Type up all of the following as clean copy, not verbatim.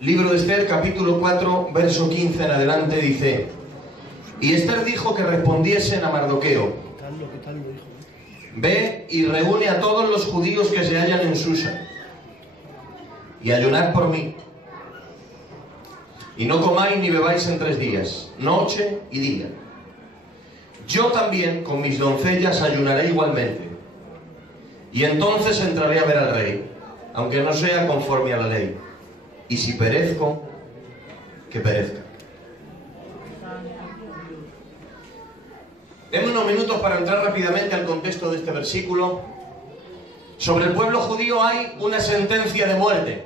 Libro de Esther, capítulo 4, verso 15 en adelante, dice: Y Esther dijo que respondiesen a Mardoqueo: Ve y reúne a todos los judíos que se hallan en Susa, y ayunad por mí, y no comáis ni bebáis en 3 días, noche y día. Yo también con mis doncellas ayunaré igualmente, y entonces entraré a ver al rey, aunque no sea conforme a la ley. Y si perezco, que perezca. Denme unos minutos para entrar rápidamente al contexto de este versículo. Sobre el pueblo judío hay una sentencia de muerte.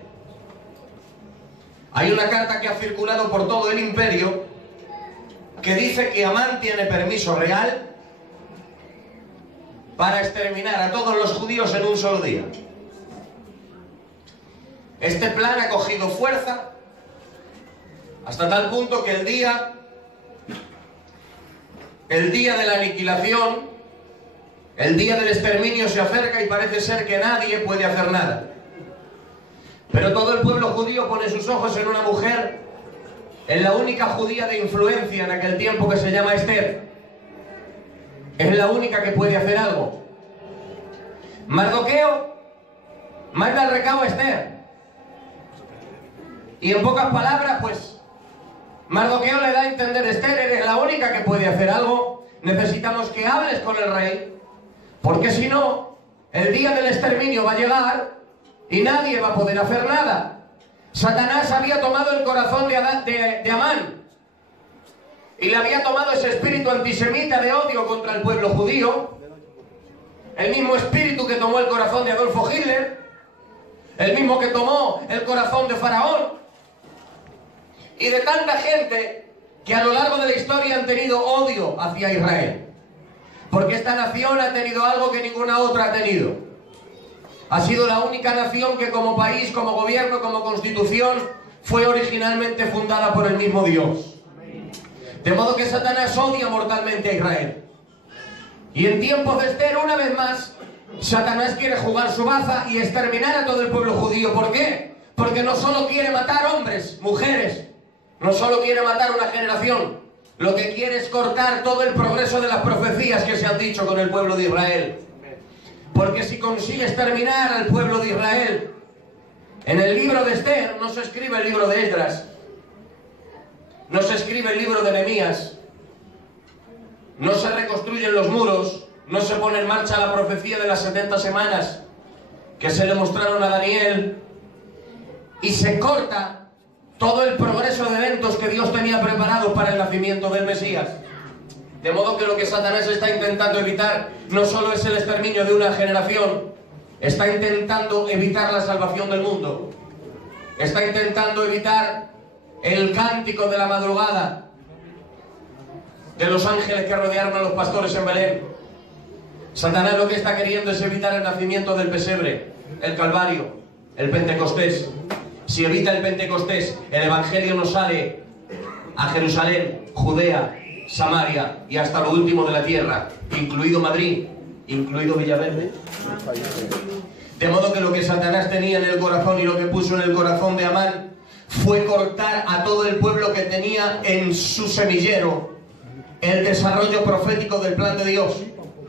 Hay una carta que ha circulado por todo el imperio que dice que Amán tiene permiso real para exterminar a todos los judíos en un solo día. Este plan ha cogido fuerza hasta tal punto que el día de la aniquilación, el día del exterminio se acerca y parece ser que nadie puede hacer nada. Pero todo el pueblo judío pone sus ojos en una mujer, en la única judía de influencia en aquel tiempo, que se llama Esther. Es la única que puede hacer algo. Mardoqueo manda el recado a Esther. Y en pocas palabras, pues, Mardoqueo le da a entender: Esther, eres la única que puede hacer algo. Necesitamos que hables con el rey, porque si no, el día del exterminio va a llegar y nadie va a poder hacer nada. Satanás había tomado el corazón de Amán, y le había tomado ese espíritu antisemita de odio contra el pueblo judío, el mismo espíritu que tomó el corazón de Adolfo Hitler, el mismo que tomó el corazón de Faraón, y de tanta gente que a lo largo de la historia han tenido odio hacia Israel, porque esta nación ha tenido algo que ninguna otra ha tenido. Ha sido la única nación que como país, como gobierno, como constitución, fue originalmente fundada por el mismo Dios. De modo que Satanás odia mortalmente a Israel. Y en tiempos de Esther, una vez más, Satanás quiere jugar su baza y exterminar a todo el pueblo judío. ¿Por qué? Porque no solo quiere matar hombres, mujeres, no solo quiere matar una generación, lo que quiere es cortar todo el progreso de las profecías que se han dicho con el pueblo de Israel. Porque si consigue exterminar al pueblo de Israel, en el libro de Esther no se escribe el libro de Esdras, no se escribe el libro de Nehemías, no se reconstruyen los muros, no se pone en marcha la profecía de las 70 semanas que se le mostraron a Daniel, y se corta todo el progreso de eventos que Dios tenía preparados para el nacimiento del Mesías. De modo que lo que Satanás está intentando evitar no solo es el exterminio de una generación, está intentando evitar la salvación del mundo. Está intentando evitar el cántico de la madrugada de los ángeles que rodearon a los pastores en Belén. Satanás lo que está queriendo es evitar el nacimiento del pesebre, el Calvario, el Pentecostés. Si evita el Pentecostés, el Evangelio no sale a Jerusalén, Judea, Samaria y hasta lo último de la tierra, incluido Madrid, incluido Villaverde. De modo que lo que Satanás tenía en el corazón y lo que puso en el corazón de Amán fue cortar a todo el pueblo que tenía en su semillero el desarrollo profético del plan de Dios.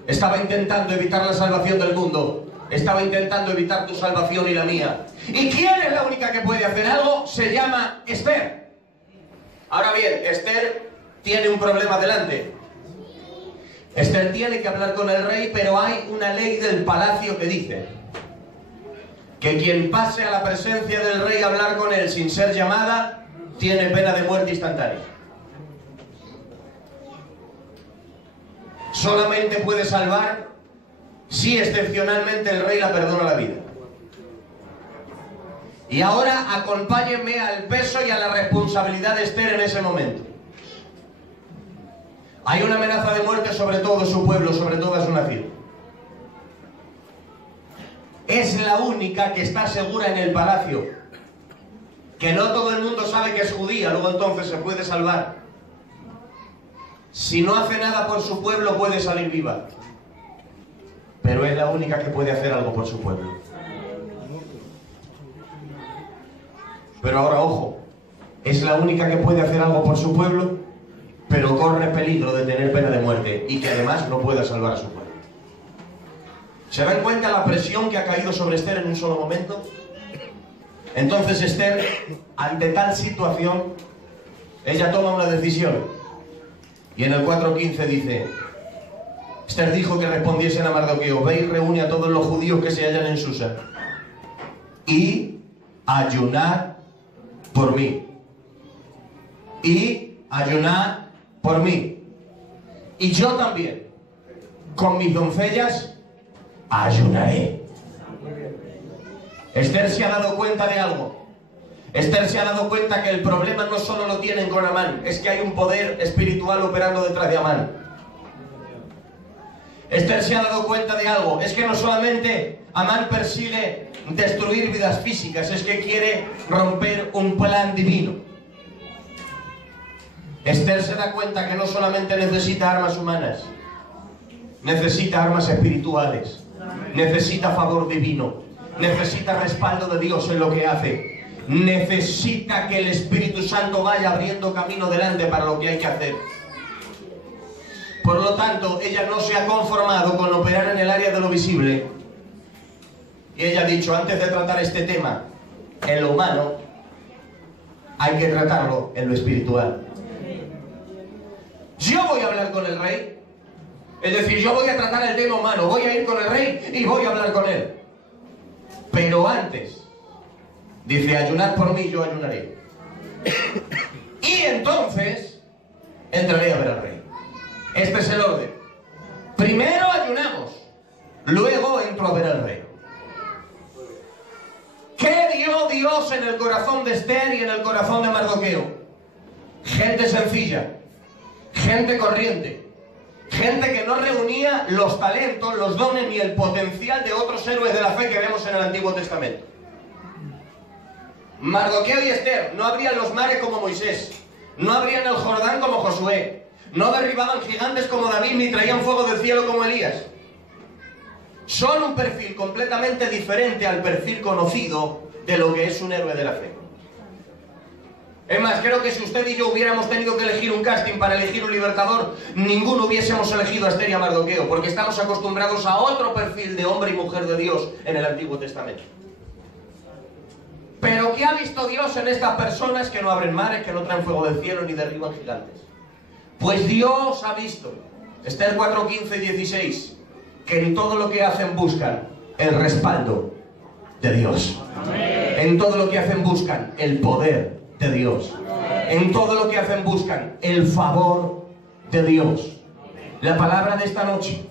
Estaba intentando evitar la salvación del mundo. Estaba intentando evitar tu salvación y la mía. ¿Y quién es la única que puede hacer algo? Se llama Esther. Ahora bien, Esther tiene un problema delante. Esther tiene que hablar con el rey, pero hay una ley del palacio que dice que quien pase a la presencia del rey a hablar con él sin ser llamada, tiene pena de muerte instantánea. Solamente puede salvar si excepcionalmente el rey la perdona la vida. Y ahora acompáñenme al peso y a la responsabilidad de Esther en ese momento. Hay una amenaza de muerte sobre todo su pueblo, sobre toda su nación. Es la única que está segura en el palacio. Que no todo el mundo sabe que es judía, luego entonces se puede salvar. Si no hace nada por su pueblo, puede salir viva. Pero es la única que puede hacer algo por su pueblo. Pero ahora, ojo, es la única que puede hacer algo por su pueblo, pero corre peligro de tener pena de muerte y que además no pueda salvar a su pueblo. ¿Se dan cuenta la presión que ha caído sobre Esther en un solo momento? Entonces Esther, ante tal situación, ella toma una decisión. Y en el 4:15 dice: Esther dijo que respondiesen a Mardoqueo: ve y reúne a todos los judíos que se hallan en Susa y ayunad por mí. Y ayunad por mí. Y yo también, con mis doncellas, ayunaré. Esther se ha dado cuenta de algo. Esther se ha dado cuenta que el problema no solo lo tienen con Amán, es que hay un poder espiritual operando detrás de Amán. Esther se ha dado cuenta de algo, es que no solamente Amán persigue destruir vidas físicas, es que quiere romper un plan divino. Esther se da cuenta que no solamente necesita armas humanas, necesita armas espirituales, necesita favor divino, necesita respaldo de Dios en lo que hace, necesita que el Espíritu Santo vaya abriendo camino delante para lo que hay que hacer. Por lo tanto, ella no se ha conformado con operar en el área de lo visible. Y ella ha dicho: antes de tratar este tema en lo humano, hay que tratarlo en lo espiritual. Yo voy a hablar con el rey. Es decir, yo voy a tratar el tema humano, voy a ir con el rey y voy a hablar con él. Pero antes, dice: ayunad por mí, yo ayunaré. Y entonces, entraré a ver al rey. Este es el orden. Primero ayunamos, luego entro a ver al rey. ¿Qué dio Dios en el corazón de Esther y en el corazón de Mardoqueo? Gente sencilla, gente corriente, gente que no reunía los talentos, los dones ni el potencial de otros héroes de la fe que vemos en el Antiguo Testamento. Mardoqueo y Esther no abrían los mares como Moisés, no abrían el Jordán como Josué, no derribaban gigantes como David, ni traían fuego del cielo como Elías. Son un perfil completamente diferente al perfil conocido de lo que es un héroe de la fe. Es más, creo que si usted y yo hubiéramos tenido que elegir un casting para elegir un libertador, ninguno hubiésemos elegido a Esther y a Mardoqueo, porque estamos acostumbrados a otro perfil de hombre y mujer de Dios en el Antiguo Testamento. Pero ¿qué ha visto Dios en estas personas que no abren mares, que no traen fuego del cielo ni derriban gigantes? Pues Dios ha visto, Esther 4:15 y 16, que en todo lo que hacen buscan el respaldo de Dios. Amén. En todo lo que hacen buscan el poder de Dios. Amén. En todo lo que hacen buscan el favor de Dios. Amén. La palabra de esta noche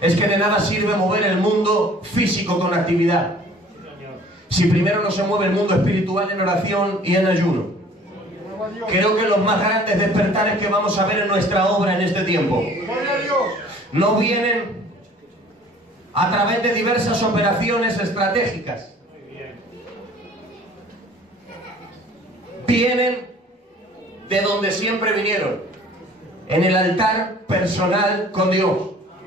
es que de nada sirve mover el mundo físico con actividad si primero no se mueve el mundo espiritual en oración y en ayuno. Creo que los más grandes despertares que vamos a ver en nuestra obra en este tiempo no vienen a través de diversas operaciones estratégicas. Vienen de donde siempre vinieron, en el altar personal con Dios,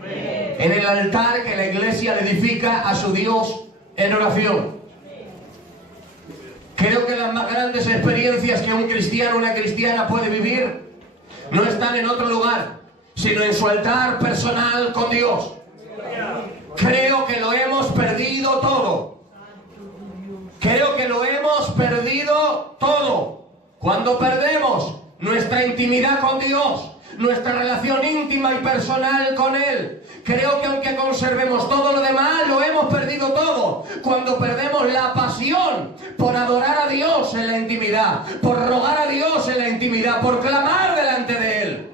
en el altar que la iglesia le edifica a su Dios en oración. Creo que las más grandes experiencias que un cristiano o una cristiana puede vivir no están en otro lugar, sino en su altar personal con Dios. Creo que lo hemos perdido todo. Creo que lo hemos perdido todo. Cuando perdemos nuestra intimidad con Dios, nuestra relación íntima y personal con Él, creo que aunque conservemos todo lo demás, lo hemos perdido todo. Cuando perdemos la pasión por adorar a Dios en la intimidad, por rogar a Dios en la intimidad, por clamar delante de Él.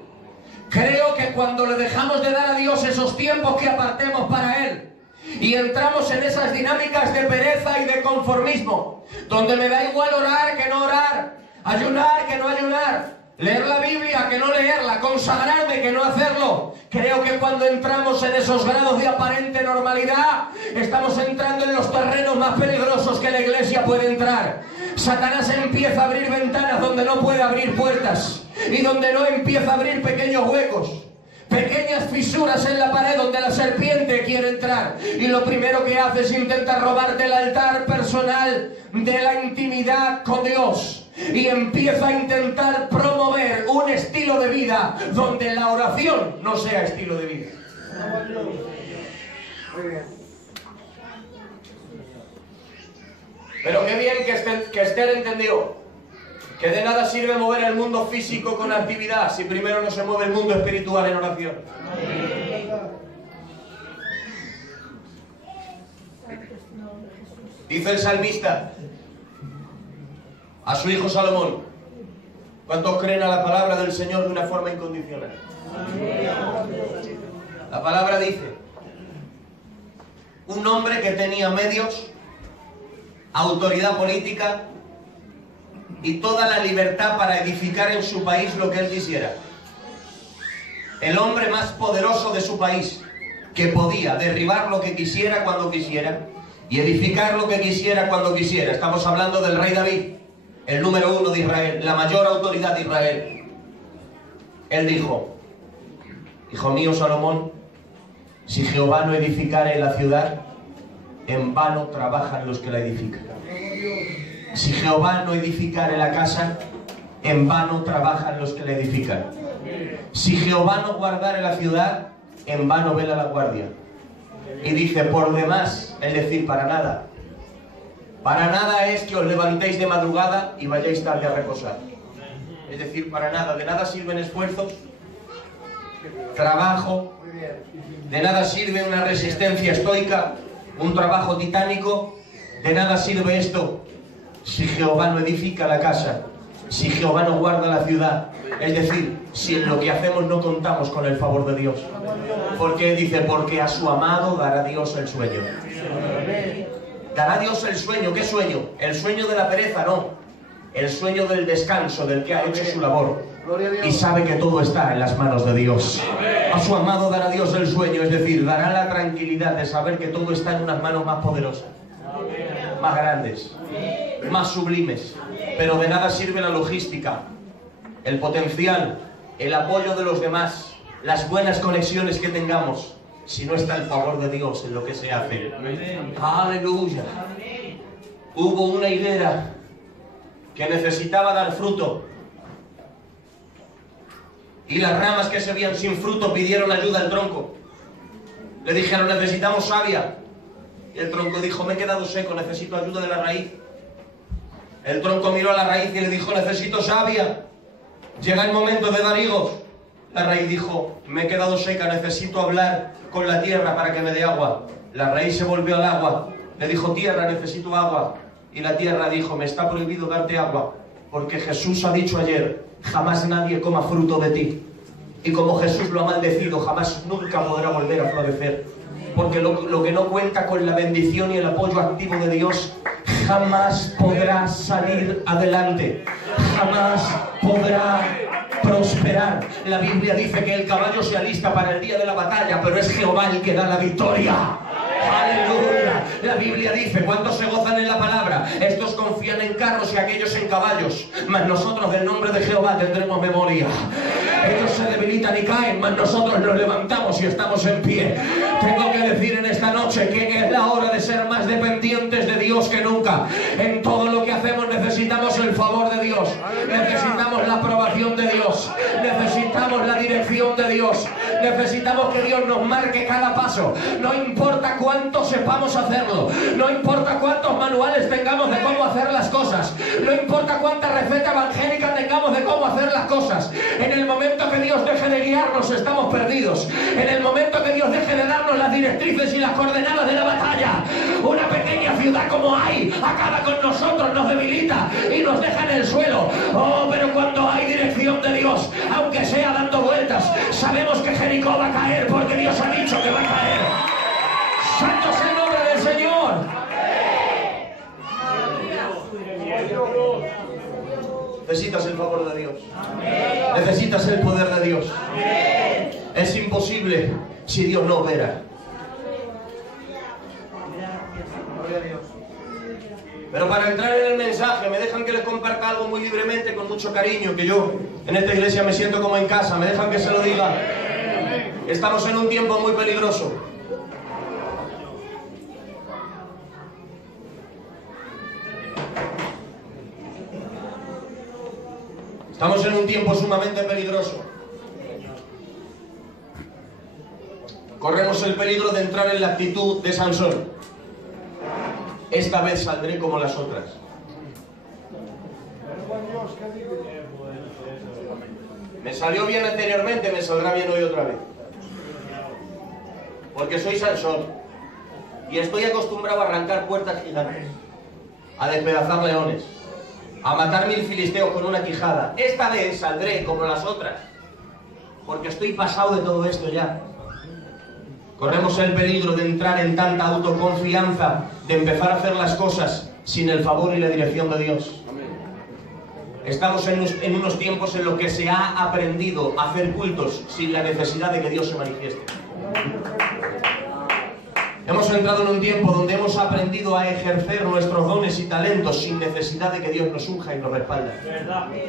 Creo que cuando le dejamos de dar a Dios esos tiempos que apartemos para Él y entramos en esas dinámicas de pereza y de conformismo, donde me da igual orar que no orar, ayunar que no ayunar, leer la Biblia que no leerla, consagrarme que no hacerlo. Creo que cuando entramos en esos grados de aparente normalidad, estamos entrando en los terrenos más peligrosos que la iglesia puede entrar. Satanás empieza a abrir ventanas donde no puede abrir puertas y donde no empieza a abrir pequeños huecos. pequeñas fisuras en la pared donde la serpiente quiere entrar, y lo primero que hace es intentar robarte el altar personal de la intimidad con Dios, y empieza a intentar promover un estilo de vida donde la oración no sea estilo de vida. Pero qué bien que Esther entendió que de nada sirve mover el mundo físico con actividad si primero no se mueve el mundo espiritual en oración. Dice el salmista a su hijo Salomón: ¿cuántos creen a la palabra del Señor de una forma incondicional? La palabra dice: un hombre que tenía medios, autoridad política y toda la libertad para edificar en su país lo que él quisiera. El hombre más poderoso de su país, que podía derribar lo que quisiera cuando quisiera y edificar lo que quisiera cuando quisiera. Estamos hablando del rey David, el número 1 de Israel, la mayor autoridad de Israel. Él dijo: hijo mío Salomón, si Jehová no edificare la ciudad, en vano trabajan los que la edifican. Si Jehová no edificare la casa, en vano trabajan los que la edifican. Si Jehová no guardare la ciudad, en vano vela la guardia. Y dice: por demás, es decir, para nada. Para nada es que os levantéis de madrugada y vayáis tarde a reposar. Es decir, para nada. De nada sirven esfuerzos, trabajo, de nada sirve una resistencia estoica, un trabajo titánico. De nada sirve esto si Jehová no edifica la casa, si Jehová no guarda la ciudad. Es decir, si en lo que hacemos no contamos con el favor de Dios. Porque dice: porque a su amado dará Dios el sueño. Dará Dios el sueño. ¿Qué sueño? El sueño de la pereza, no. El sueño del descanso, del que ha hecho su labor y sabe que todo está en las manos de Dios. A su amado dará Dios el sueño, es decir, dará la tranquilidad de saber que todo está en unas manos más poderosas, más grandes, más sublimes. Pero de nada sirve la logística, el potencial, el apoyo de los demás, las buenas conexiones que tengamos, si no está el favor de Dios en lo que se hace. Aleluya. Hubo una higuera que necesitaba dar fruto, y las ramas que se veían sin fruto pidieron ayuda al tronco. Le dijeron: necesitamos savia. Y el tronco dijo: me he quedado seco, necesito ayuda de la raíz. El tronco miró a la raíz y le dijo: necesito savia, llega el momento de dar higos. La raíz dijo: me he quedado seca, necesito hablar con la tierra para que me dé agua. La raíz se volvió al agua, le dijo: tierra, necesito agua. Y la tierra dijo: me está prohibido darte agua, porque Jesús ha dicho ayer: jamás nadie coma fruto de ti. Y como Jesús lo ha maldecido, jamás nunca podrá volver a florecer. Porque lo que no cuenta con la bendición y el apoyo activo de Dios, jamás podrá salir adelante, jamás podrá prosperar. La Biblia dice que el caballo se alista para el día de la batalla, pero es Jehová el que da la victoria. Aleluya. La Biblia dice: ¿cuántos se gozan en la palabra? Estos confían en carros y aquellos en caballos, mas nosotros del nombre de Jehová tendremos memoria. Ellos se debilitan y caen, mas nosotros nos levantamos y estamos en pie. Tengo que decir en esta noche que es la hora de ser más dependientes de Dios que nunca. En todo lo que hacemos necesitamos el favor de Dios, necesitamos la aprobación de Dios, necesitamos la dirección de Dios, necesitamos que Dios nos marque cada paso. No importa cuánto sepamos hacerlo, no importa cuántos manuales tengamos de cómo hacer las cosas, no importa cuánta receta evangélica tengamos de cómo hacer las cosas. En el momento que Dios deje de guiarnos, estamos perdidos. En el momento que Dios deje de darnos las directrices y las coordenadas de la batalla, una pequeña ciudad como Ai acaba con nosotros, nos debilita y nos deja en el suelo. Oh, pero cuando hay dirección de Dios, aunque sea dando vueltas, sabemos que Jericó va a caer, porque Dios ha dicho que va a caer. ¡Santo es el nombre del Señor! Necesitas el favor de Dios. Necesitas el poder de Dios. Es imposible si Dios no opera. Pero para entrar en el mensaje, me dejan que les comparta algo muy libremente, con mucho cariño, que yo en esta iglesia me siento como en casa. Me dejan que se lo diga. Estamos en un tiempo muy peligroso. Estamos en un tiempo sumamente peligroso. Corremos el peligro de entrar en la actitud de Sansón. Esta vez saldré como las otras. Me salió bien anteriormente, me saldrá bien hoy otra vez. Porque soy Sansón y estoy acostumbrado a arrancar puertas gigantes, a despedazar leones, a matar 1000 filisteos con una quijada. Esta vez saldré como las otras, porque estoy pasado de todo esto ya. Corremos el peligro de entrar en tanta autoconfianza, de empezar a hacer las cosas sin el favor y la dirección de Dios. Estamos en unos tiempos en los que se ha aprendido a hacer cultos sin la necesidad de que Dios se manifieste. Hemos entrado en un tiempo donde hemos aprendido a ejercer nuestros dones y talentos sin necesidad de que Dios nos unja y nos respalde.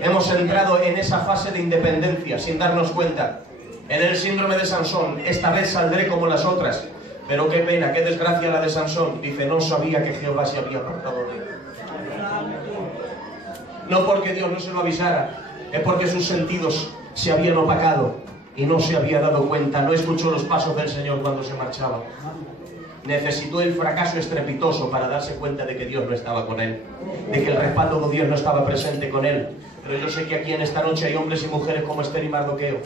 Hemos entrado en esa fase de independencia sin darnos cuenta. En el síndrome de Sansón, esta vez saldré como las otras. Pero qué pena, qué desgracia la de Sansón. Dice, no sabía que Jehová se había apartado de él. No porque Dios no se lo avisara, es porque sus sentidos se habían opacado y no se había dado cuenta, no escuchó los pasos del Señor cuando se marchaba. Necesitó el fracaso estrepitoso para darse cuenta de que Dios no estaba con él, de que el respaldo de Dios no estaba presente con él. Pero yo sé que aquí en esta noche hay hombres y mujeres como Esther y Mardoqueo,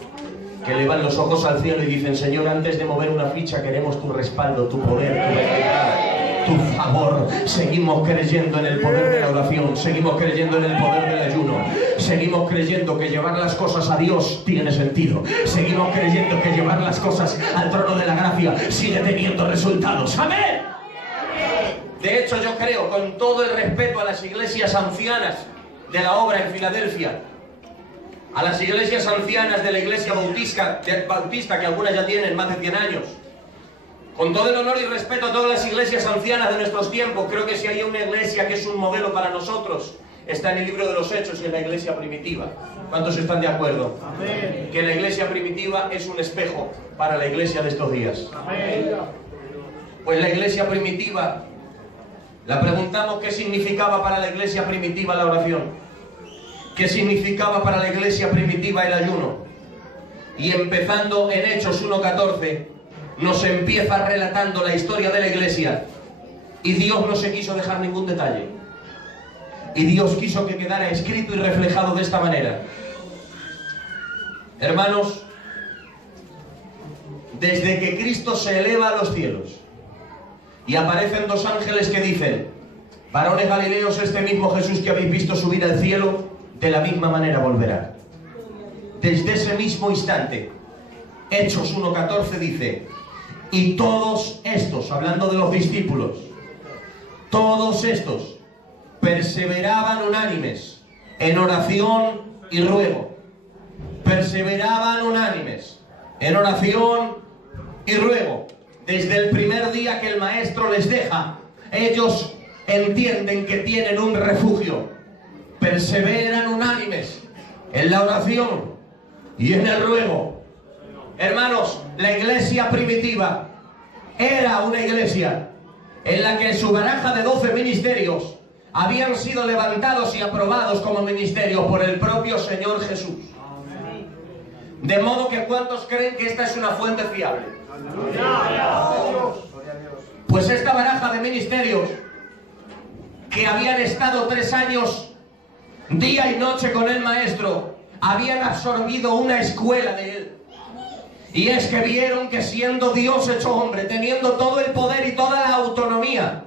que elevan los ojos al cielo y dicen, Señor, antes de mover una ficha queremos tu respaldo, tu poder, tu verdad, tu favor. Seguimos creyendo en el poder de la oración, seguimos creyendo en el poder del ayuno, seguimos creyendo que llevar las cosas a Dios tiene sentido, seguimos creyendo que llevar las cosas al trono de la gracia sigue teniendo resultados. ¡Amén! De hecho, yo creo, con todo el respeto a las iglesias ancianas de la obra en Filadelfia, a las iglesias ancianas de la iglesia bautista, que algunas ya tienen más de 100 años, con todo el honor y respeto a todas las iglesias ancianas de nuestros tiempos, creo que si hay una iglesia que es un modelo para nosotros, está en el libro de los Hechos y en la iglesia primitiva. ¿Cuántos están de acuerdo? Amén. Que la iglesia primitiva es un espejo para la iglesia de estos días. Amén. Pues la iglesia primitiva, la preguntamos qué significaba para la iglesia primitiva la oración, qué significaba para la iglesia primitiva el ayuno. Y empezando en Hechos 1:14, nos empieza relatando la historia de la iglesia. Y Dios no se quiso dejar ningún detalle. Y Dios quiso que quedara escrito y reflejado de esta manera. Hermanos, desde que Cristo se eleva a los cielos y aparecen dos ángeles que dicen, varones galileos, este mismo Jesús que habéis visto subir al cielo, de la misma manera volverá. Desde ese mismo instante, Hechos 1:14 dice, y todos estos, hablando de los discípulos, todos estos perseveraban unánimes en oración y ruego. Perseveraban unánimes en oración y ruego. Desde el primer día que el maestro les deja, ellos entienden que tienen un refugio. Perseveran unánimes en la oración y en el ruego. Hermanos, la iglesia primitiva era una iglesia en la que su baraja de 12 ministerios habían sido levantados y aprobados como ministerios por el propio Señor Jesús. De modo que ¿cuántos creen que esta es una fuente fiable? Pues esta baraja de ministerios que habían estado 3 años día y noche con el maestro, habían absorbido una escuela de él. Y es que vieron que siendo Dios hecho hombre, teniendo todo el poder y toda la autonomía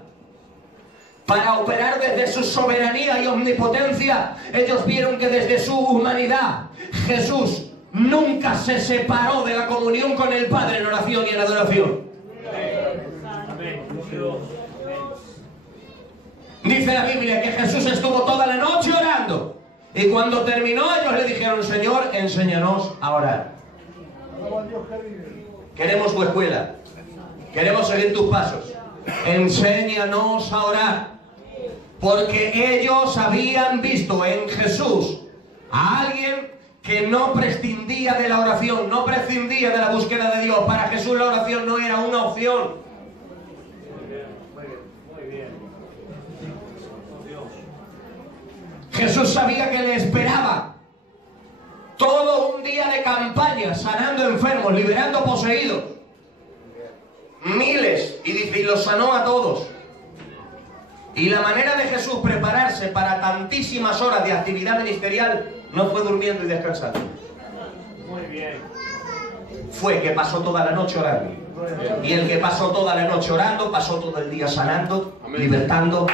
para operar desde su soberanía y omnipotencia, ellos vieron que desde su humanidad Jesús nunca se separó de la comunión con el Padre en oración y en adoración. Dice la Biblia que Jesús estuvo toda la noche orando, y cuando terminó ellos le dijeron, Señor, enséñanos a orar. Queremos tu escuela, queremos seguir tus pasos, enséñanos a orar. Porque ellos habían visto en Jesús a alguien que no prescindía de la oración, no prescindía de la búsqueda de Dios. Para Jesús la oración no era una opción. Jesús sabía que le esperaba todo un día de campaña, sanando enfermos, liberando poseídos. Miles, y los sanó a todos. Y la manera de Jesús prepararse para tantísimas horas de actividad ministerial no fue durmiendo y descansando. Muy bien. Fue que pasó toda la noche orando. Y el que pasó toda la noche orando, pasó todo el día sanando, libertando,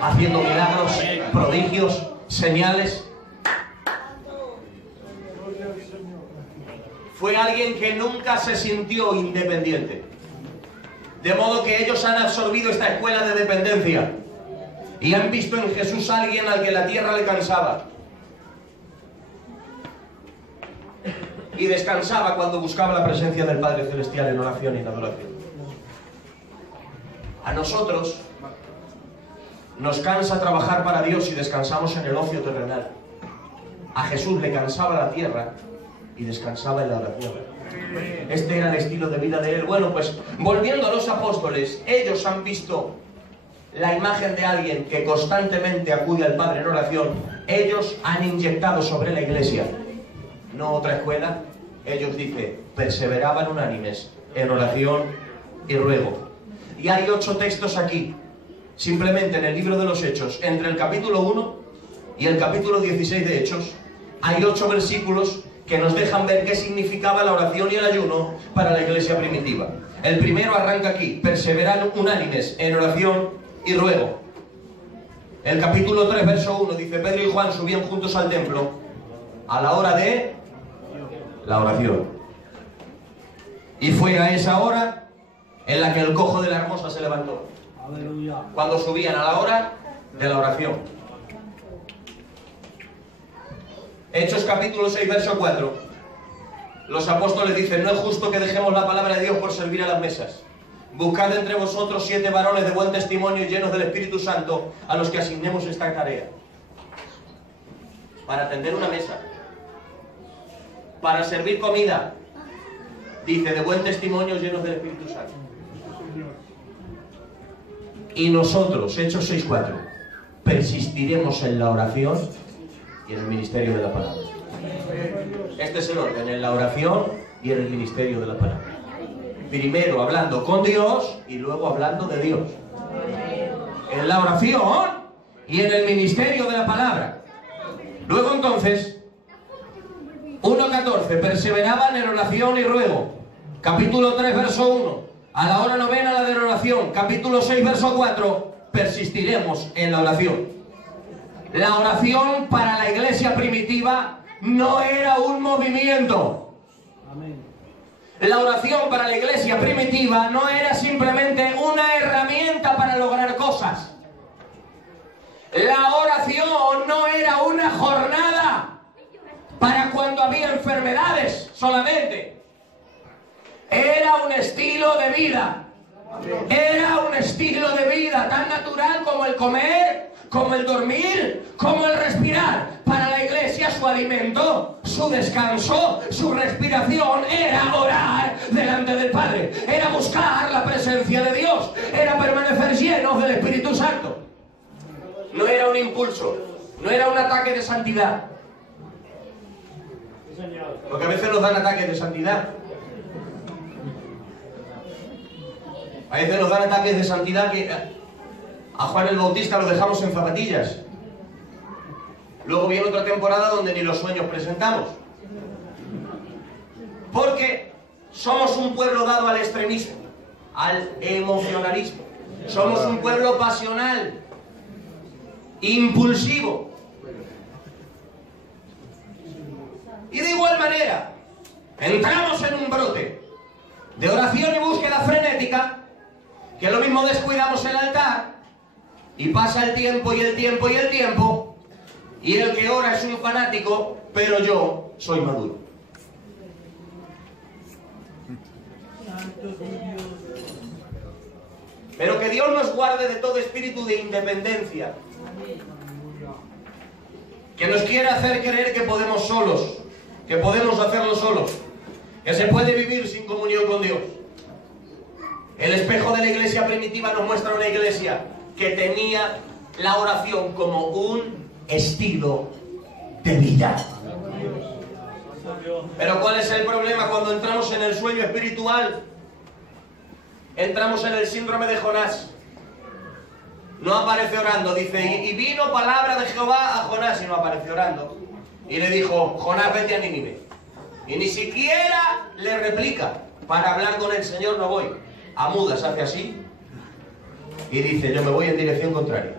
haciendo milagros, prodigios, señales. Fue alguien que nunca se sintió independiente. De modo que ellos han absorbido esta escuela de dependencia y han visto en Jesús a alguien al que la tierra le cansaba. Y descansaba cuando buscaba la presencia del Padre Celestial en oración y en adoración. A nosotros nos cansa trabajar para Dios y descansamos en el ocio terrenal. A Jesús le cansaba la tierra y descansaba en la oración. Este era el estilo de vida de él. Bueno, pues volviendo a los apóstoles, ellos han visto la imagen de alguien que constantemente acude al Padre en oración. Ellos han inyectado sobre la iglesia, no otra escuela. Ellos, dice, perseveraban unánimes en oración y ruego. Y hay 8 textos aquí, simplemente en el libro de los Hechos, entre el capítulo 1 y el capítulo 16 de Hechos, hay 8 versículos que nos dejan ver qué significaba la oración y el ayuno para la iglesia primitiva. El primero arranca aquí: perseveran unánimes en oración y ruego. El capítulo 3, verso 1 dice: Pedro y Juan subían juntos al templo a la hora de la oración. Y fue a esa hora en la que el cojo de la hermosa se levantó. Cuando subían a la hora de la oración. Hechos capítulo 6, verso 4. Los apóstoles dicen: no es justo que dejemos la palabra de Dios por servir a las mesas. Buscad entre vosotros 7 varones de buen testimonio y llenos del Espíritu Santo, a los que asignemos esta tarea. Para atender una mesa, para servir comida, dice, de buen testimonio llenos del Espíritu Santo. Y nosotros, Hechos 6, 4, persistiremos en la oración y en el ministerio de la palabra. Este es el orden: en la oración y en el ministerio de la palabra. Primero hablando con Dios y luego hablando de Dios. En la oración y en el ministerio de la palabra. Luego entonces, 1:14, perseveraban en oración y ruego. Capítulo 3, verso 1, a la hora novena la de oración. Capítulo 6, verso 4, persistiremos en la oración. La oración para la iglesia primitiva no era un movimiento. La oración para la iglesia primitiva no era simplemente una herramienta para lograr cosas. La oración no era una jornada para cuando había enfermedades solamente. Era un estilo de vida. Era un estilo de vida tan natural como el comer, como el dormir, como el respirar. Para la iglesia su alimento, su descanso, su respiración era orar delante del Padre. Era buscar la presencia de Dios. Era permanecer llenos del Espíritu Santo. No era un impulso, no era un ataque de santidad. Porque a veces nos dan ataques de santidad. A veces nos dan ataques de santidad que a Juan el Bautista lo dejamos en zapatillas. Luego viene otra temporada donde ni los sueños presentamos. Porque somos un pueblo dado al extremismo, al emocionalismo. Somos un pueblo pasional, impulsivo. Y de igual manera, entramos en un brote de oración y búsqueda frenética, que lo mismo descuidamos el altar, y pasa el tiempo y el tiempo y el tiempo, y el que ora es un fanático, pero yo soy maduro. Pero que Dios nos guarde de todo espíritu de independencia, que nos quiera hacer creer que podemos solos, que podemos hacerlo solos, que se puede vivir sin comunión con Dios. El espejo de la iglesia primitiva nos muestra una iglesia que tenía la oración como un estilo de vida. Pero ¿cuál es el problema cuando entramos en el sueño espiritual? Entramos en el síndrome de Jonás. No aparece orando, dice, y vino palabra de Jehová a Jonás y no aparece orando. Y le dijo, Jonás, vete a Nínive. Y ni siquiera le replica, para hablar con el Señor no voy. A mudas hace así y dice, yo me voy en dirección contraria.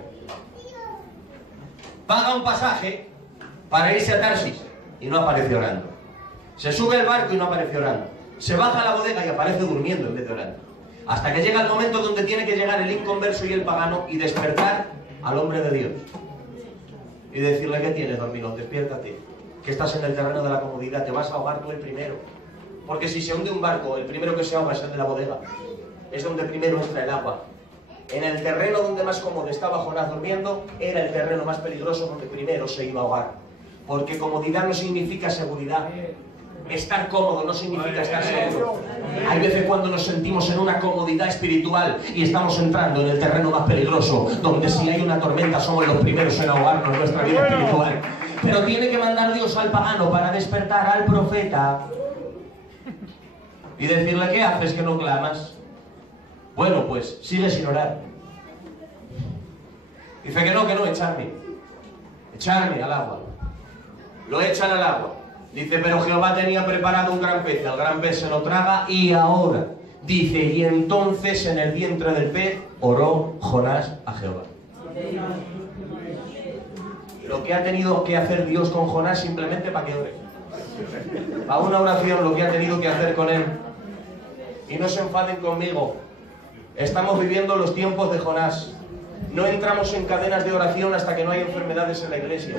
Paga un pasaje para irse a Tarsis y no aparece orando. Se sube al barco y no aparece orando. Se baja a la bodega y aparece durmiendo en vez de orando. Hasta que llega el momento donde tiene que llegar el inconverso y el pagano y despertar al hombre de Dios. Y decirle, ¿qué tienes, dormilón? Despiértate. Que estás en el terreno de la comodidad, te vas a ahogar tú el primero. Porque si se hunde un barco, el primero que se ahoga es el de la bodega. Es donde primero entra el agua. En el terreno donde más cómodo estaba Jonás durmiendo, era el terreno más peligroso donde primero se iba a ahogar. Porque comodidad no significa seguridad. Estar cómodo no significa estar seguro. Hay veces cuando nos sentimos en una comodidad espiritual y estamos entrando en el terreno más peligroso, donde si hay una tormenta somos los primeros en ahogarnos en nuestra vida espiritual. Pero tiene que mandar Dios al pagano para despertar al profeta y decirle, ¿qué haces que no clamas? Bueno, pues sigue sin orar. Dice que no, echarme al agua. Lo echan al agua. Dice, pero Jehová tenía preparado un gran pez, el gran pez se lo traga y ahora, dice, y entonces en el vientre del pez oró Jonás a Jehová. Lo que ha tenido que hacer Dios con Jonás simplemente para que ore. A una oración lo que ha tenido que hacer con él. Y no se enfaden conmigo. Estamos viviendo los tiempos de Jonás. No entramos en cadenas de oración hasta que no hay enfermedades en la iglesia.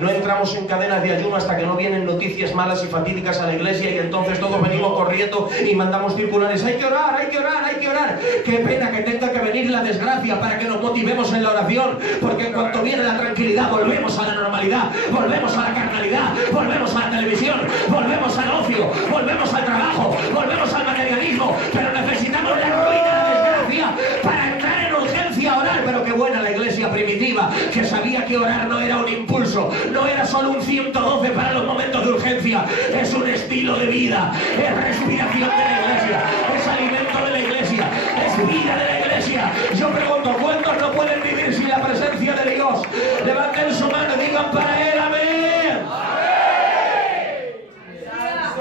No entramos en cadenas de ayuno hasta que no vienen noticias malas y fatídicas a la iglesia y entonces todos venimos corriendo y mandamos circulares. Hay que orar, hay que orar, hay que orar. Qué pena que tenga que venir la desgracia para que nos motivemos en la oración, porque en cuanto viene la tranquilidad volvemos a la normalidad, volvemos a la carnalidad, volvemos a la televisión, volvemos al ocio, volvemos al trabajo, volvemos al materialismo, pero necesitamos la ruina, la desgracia para entrar en urgencia a orar. Pero qué buena la iglesia primitiva, que sabía que orar no era un impulso, no era solo un 112 para los momentos de urgencia, es un estilo de vida, es respiración de la iglesia, es alimento de la iglesia, es vida de la iglesia. Yo pregunto, ¿cuántos no pueden vivir sin la presencia de Dios? Levanten su mano y digan para Él, amén.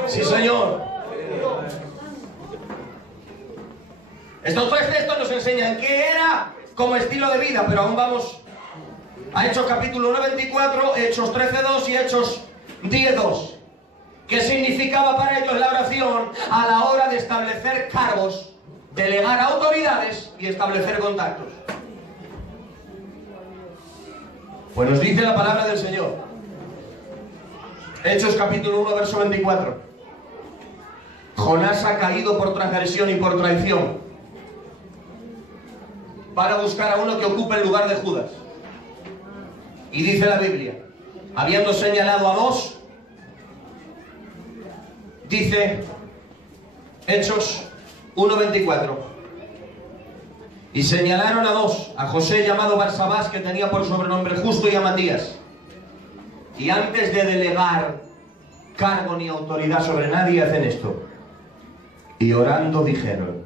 Sí, Señor. Estos tres textos nos enseñan qué era como estilo de vida, pero aún vamos a Hechos capítulo 1:24, Hechos 13:2 y Hechos 10:2. ¿Qué significaba para ellos la oración a la hora de establecer cargos, delegar autoridades y establecer contactos? Pues nos dice la palabra del Señor. Hechos capítulo 1, verso 24. Jonás ha caído por transgresión y por traición. Van a buscar a uno que ocupe el lugar de Judas. Y dice la Biblia, habiendo señalado a dos, dice Hechos 1:24, y señalaron a dos, a José llamado Barsabás, que tenía por sobrenombre Justo, y a Matías. Y antes de delegar cargo ni autoridad sobre nadie, hacen esto. Y orando dijeron,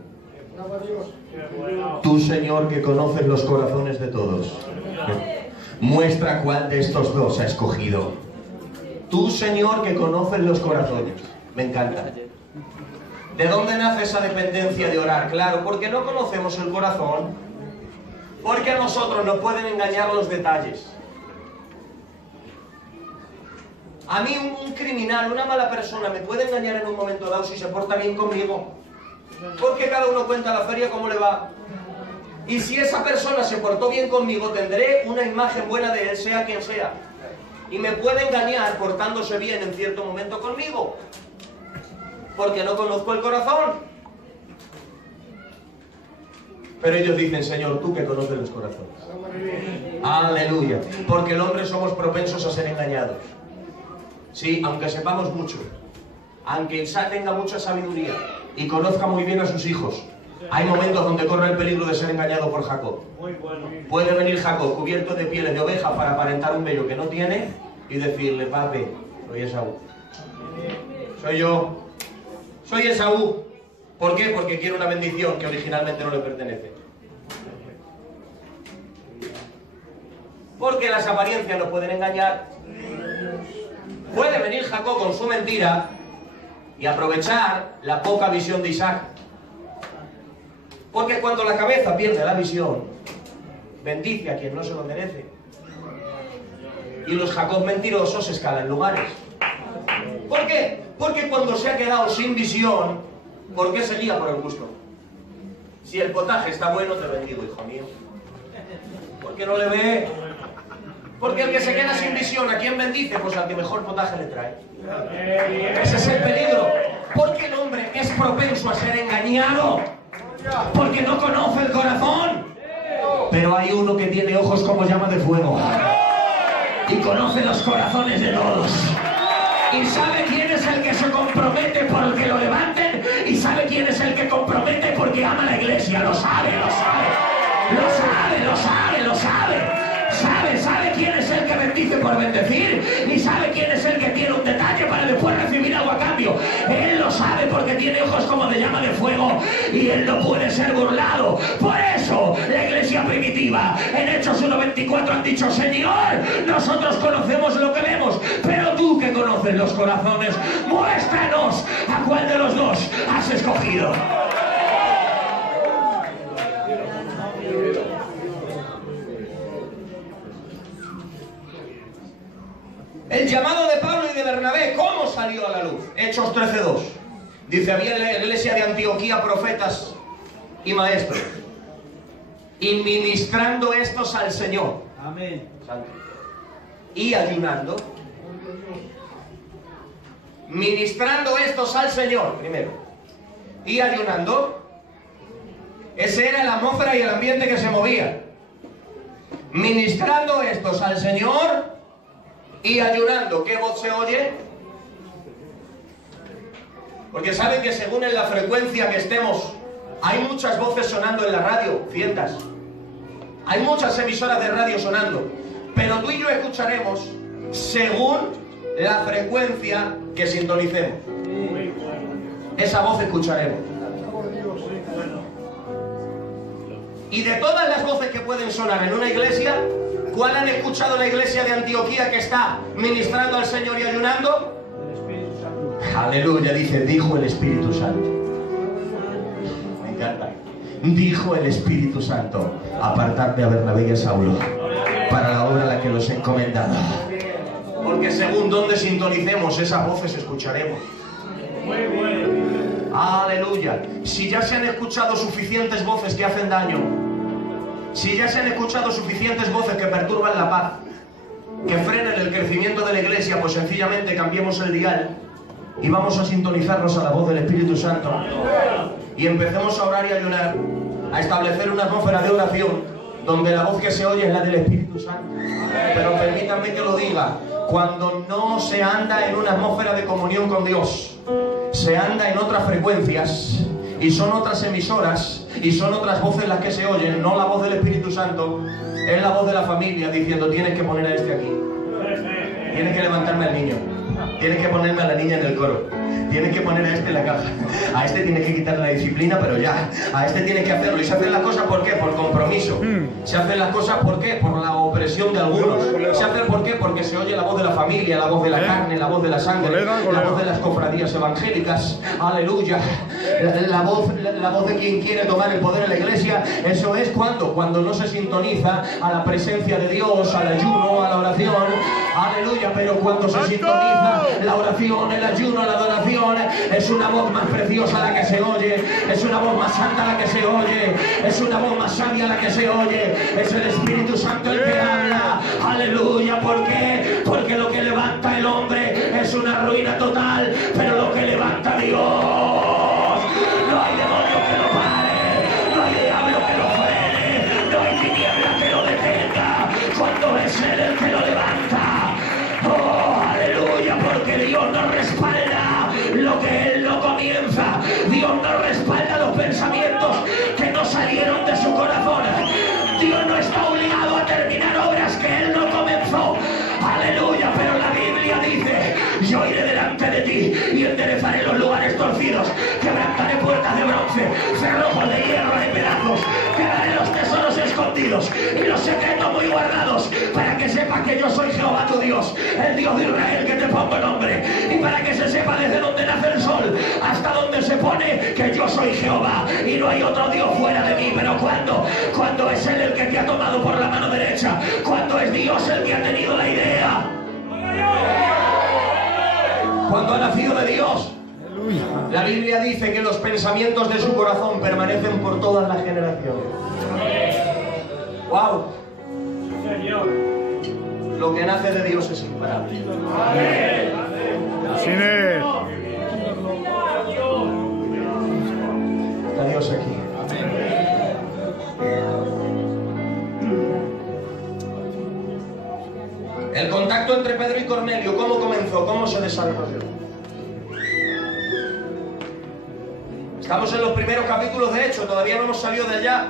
tú, Señor, que conoces los corazones de todos, muestra cuál de estos dos ha escogido. Tú, Señor, que conoces los corazones. Me encanta. ¿De dónde nace esa dependencia de orar? Claro, porque no conocemos el corazón. Porque a nosotros nos pueden engañar los detalles. A mí un criminal, una mala persona, me puede engañar en un momento dado si se porta bien conmigo. Porque cada uno cuenta a la feria cómo le va. Y si esa persona se portó bien conmigo, tendré una imagen buena de él, sea quien sea. Y me puede engañar portándose bien en cierto momento conmigo, porque no conozco el corazón. Pero ellos dicen, Señor, tú que conoces los corazones. Aleluya. Porque el hombre somos propensos a ser engañados. Sí, aunque sepamos mucho, aunque Isaac tenga mucha sabiduría y conozca muy bien a sus hijos, hay momentos donde corre el peligro de ser engañado por Jacob. Muy bueno. Puede venir Jacob cubierto de pieles de oveja para aparentar un vello que no tiene y decirle: papi, soy Esaú. Soy yo. Soy Esaú. ¿Por qué? Porque quiere una bendición que originalmente no le pertenece. Porque las apariencias nos pueden engañar. Puede venir Jacob con su mentira y aprovechar la poca visión de Isaac. Porque cuando la cabeza pierde la visión, bendice a quien no se lo merece. Y los Jacob mentirosos escalan lugares. ¿Por qué? Porque cuando se ha quedado sin visión, ¿por qué se guía por el gusto? Si el potaje está bueno, te bendigo, hijo mío. ¿Por qué no le ve? Porque el que se queda sin visión, ¿a quién bendice? Pues al que mejor potaje le trae. Ese es el peligro. Porque el hombre es propenso a ser engañado. Porque no conoce el corazón. Pero hay uno que tiene ojos como llama de fuego y conoce los corazones de todos. Y sabe quién es el que se compromete por el que lo levanten. Y sabe quién es el que compromete porque ama a la iglesia. Lo sabe, lo sabe. Lo sabe, lo sabe, lo sabe. Sabe quién es el que bendice por bendecir. Y sabe quién es el que tiene un detalle para después recibir algo a cambio. Él lo sabe porque tiene ojos como de llama de fuego. Y él no puede ser burlado. Por eso la iglesia primitiva en Hechos 1:24 han dicho: Señor, nosotros conocemos lo que vemos, pero tú que conoces los corazones, muéstranos a cuál de los dos has escogido. El llamado de Pablo y de Bernabé, ¿cómo salió a la luz? Hechos 13:2. Dice: había en la iglesia de Antioquía profetas y maestros, y ministrando estos al Señor. Amén. Y ayunando. Ministrando estos al Señor, primero. Y ayunando. Ese era la atmósfera y el ambiente que se movía. Ministrando estos al Señor y ayunando. ¿Qué voz se oye? Porque saben que según en la frecuencia que estemos, hay muchas voces sonando en la radio, cientos. Hay muchas emisoras de radio sonando. Pero tú y yo escucharemos según la frecuencia que sintonicemos. Esa voz escucharemos. Y de todas las voces que pueden sonar en una iglesia, ¿cuál han escuchado la iglesia de Antioquía que está ministrando al Señor y ayunando? El Espíritu Santo. Aleluya, dice: dijo el Espíritu Santo. Me encanta. Dijo el Espíritu Santo: apartadme a Bernabé y a Saulo para la obra a la que los he encomendado. Porque según donde sintonicemos, esas voces escucharemos. Muy bueno. Aleluya. Si ya se han escuchado suficientes voces que hacen daño, si ya se han escuchado suficientes voces que perturban la paz, que frenen el crecimiento de la iglesia, pues sencillamente cambiemos el dial y vamos a sintonizarnos a la voz del Espíritu Santo y empecemos a orar y a ayunar, a establecer una atmósfera de oración donde la voz que se oye es la del Espíritu Santo. Pero permítanme que lo diga: cuando no se anda en una atmósfera de comunión con Dios, se anda en otras frecuencias y son otras emisoras y son otras voces las que se oyen, no la voz del Espíritu Santo, es la voz de la familia diciendo: tienes que poner a este aquí, tienes que levantarme al niño, tienes que ponerme a la niña en el coro, tienes que poner a este en la caja, a este tienes que quitarle la disciplina, pero ya, a este tienes que hacerlo. Y se hacen las cosas ¿por qué? Por compromiso. Se hacen las cosas ¿por qué? Por la opresión de algunos. Se hacen ¿por qué? Porque se oye la voz de la familia, la voz de la carne, la voz de la sangre, la voz de las cofradías evangélicas. Aleluya. La voz de quien quiere tomar el poder en la iglesia. Eso es cuando no se sintoniza a la presencia de Dios, al ayuno, a la oración. Aleluya. Pero cuando se sintoniza la oración, el ayuno, la adoración, es una voz más preciosa la que se oye, es una voz más santa la que se oye, es una voz más sabia la que se oye, es el Espíritu Santo el que habla. Aleluya. ¿Por qué? Porque lo que levanta el hombre es una ruina total, pero lo que levanta Dios, no hay demonio que lo pare, no hay diablo que lo frene, no hay tiniebla que lo detenga, cuando es Él el que lo levanta. Oh, aleluya. ¿Por qué? yo iré delante de ti y enderezaré los lugares torcidos, quebrantaré puertas de bronce, cerrojos de hierro de pedazos, quedaré los tesoros escondidos y los secretos muy guardados, para que sepas que yo soy Jehová tu Dios, el Dios de Israel, que te pongo nombre, y para que se sepa desde donde nace el sol hasta donde se pone, que yo soy Jehová y no hay otro Dios fuera de mí. Pero cuando es Él el que te ha tomado por la mano derecha, cuando es Dios el que ha tenido la idea, cuando ha nacido de Dios. La Biblia dice que los pensamientos de su corazón permanecen por todas las generaciones. ¡Wow! Lo que nace de Dios es imparable. Así es. Está Dios aquí. El contacto entre Pedro y Cornelio, ¿cómo comenzó? ¿Cómo se desarrolló? Estamos en los primeros capítulos de Hechos, todavía no hemos salido de allá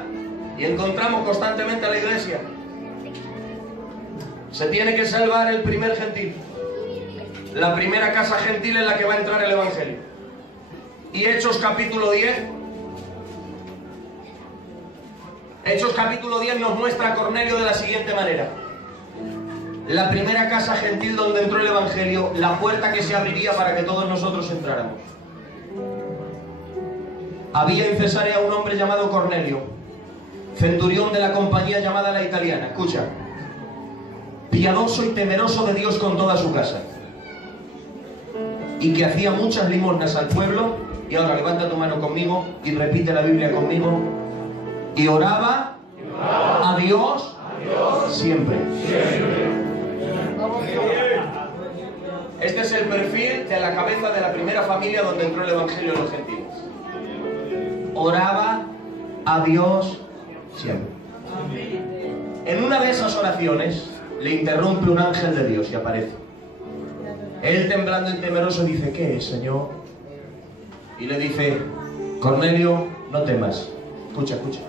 y encontramos constantemente a la iglesia. Se tiene que salvar el primer gentil, la primera casa gentil en la que va a entrar el Evangelio. Y Hechos capítulo 10, Hechos capítulo 10 nos muestra a Cornelio de la siguiente manera. La primera casa gentil donde entró el Evangelio, la puerta que se abriría para que todos nosotros entráramos. Había en Cesarea un hombre llamado Cornelio, centurión de la compañía llamada La Italiana. Escucha. Piadoso y temeroso de Dios con toda su casa, y que hacía muchas limosnas al pueblo. Y ahora levanta tu mano conmigo y repite la Biblia conmigo. Y oraba a Dios siempre. Este es el perfil de la cabeza de la primera familia donde entró el Evangelio de los gentiles. Oraba a Dios siempre. En una de esas oraciones le interrumpe un ángel de Dios y aparece. Él, temblando y temeroso, dice: ¿qué es, Señor? Y le dice: Cornelio, no temas. Escucha, escucha.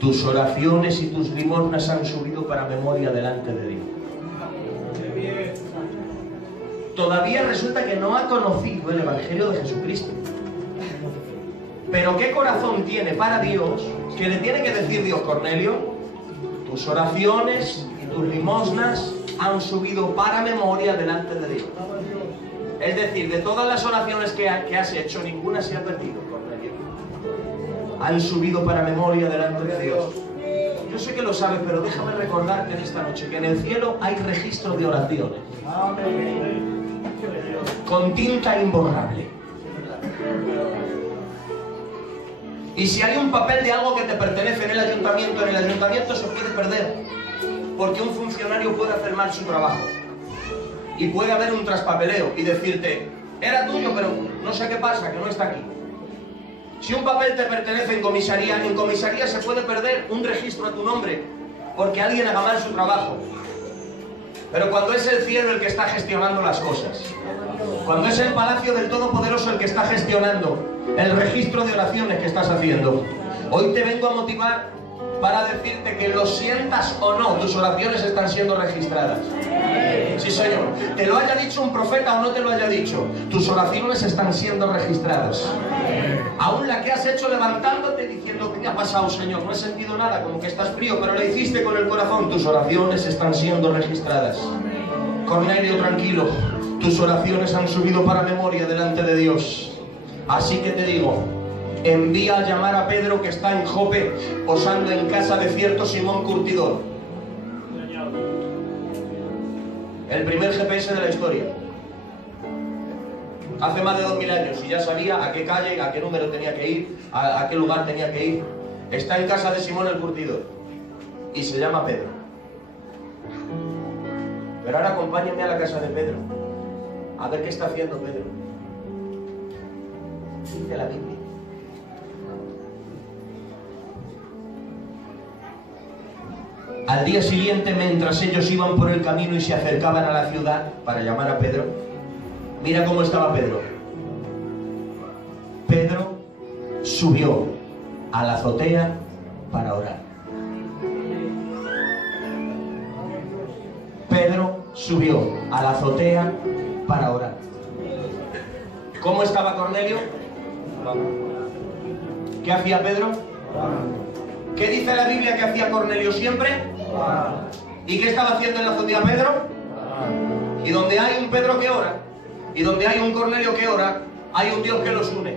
Tus oraciones y tus limosnas han subido para memoria delante de Dios. Todavía resulta que no ha conocido el Evangelio de Jesucristo. Pero ¿qué corazón tiene para Dios que le tiene que decir Dios: Cornelio, tus oraciones y tus limosnas han subido para memoria delante de Dios? Es decir, de todas las oraciones que has hecho, ninguna se ha perdido, Cornelio. Han subido para memoria delante de Dios. Yo sé que lo sabes, pero déjame recordarte en esta noche que en el cielo hay registro de oraciones. Con tinta imborrable. Y si hay un papel de algo que te pertenece en el ayuntamiento se puede perder. Porque un funcionario puede hacer mal su trabajo. Y puede haber un traspapeleo y decirte: era tuyo, pero no sé qué pasa, que no está aquí. Si un papel te pertenece en comisaría se puede perder un registro a tu nombre porque alguien haga mal su trabajo. Pero cuando es el cielo el que está gestionando las cosas, cuando es el palacio del Todopoderoso el que está gestionando el registro de oraciones que estás haciendo, hoy te vengo a motivar para decirte que lo sientas o no, tus oraciones están siendo registradas. Sí, Señor. Te lo haya dicho un profeta o no te lo haya dicho, tus oraciones están siendo registradas. Aún la que has hecho levantándote diciendo: ¿qué te ha pasado, Señor? No he sentido nada, como que estás frío, pero le hiciste con el corazón. Tus oraciones están siendo registradas. Cornelio, tranquilo, tus oraciones han subido para memoria delante de Dios. Así que te digo, envía a llamar a Pedro, que está en Jope, posando en casa de cierto Simón Curtidor. El primer GPS de la historia. Hace más de 2000 años y ya sabía a qué calle, a qué número tenía que ir, a qué lugar tenía que ir. Está en casa de Simón el Curtidor y se llama Pedro. Pero ahora acompáñenme a la casa de Pedro, a ver qué está haciendo Pedro. Dice la Biblia. Al día siguiente, mientras ellos iban por el camino y se acercaban a la ciudad para llamar a Pedro, mira cómo estaba Pedro. Pedro subió a la azotea para orar. Pedro subió a la azotea para orar. ¿Cómo estaba Cornelio? ¿Qué hacía Pedro? ¿Qué dice la Biblia que hacía Cornelio siempre? ¿Y qué estaba haciendo en la fundida Pedro? Y donde hay un Pedro que ora, y donde hay un Cornelio que ora, hay un Dios que los une,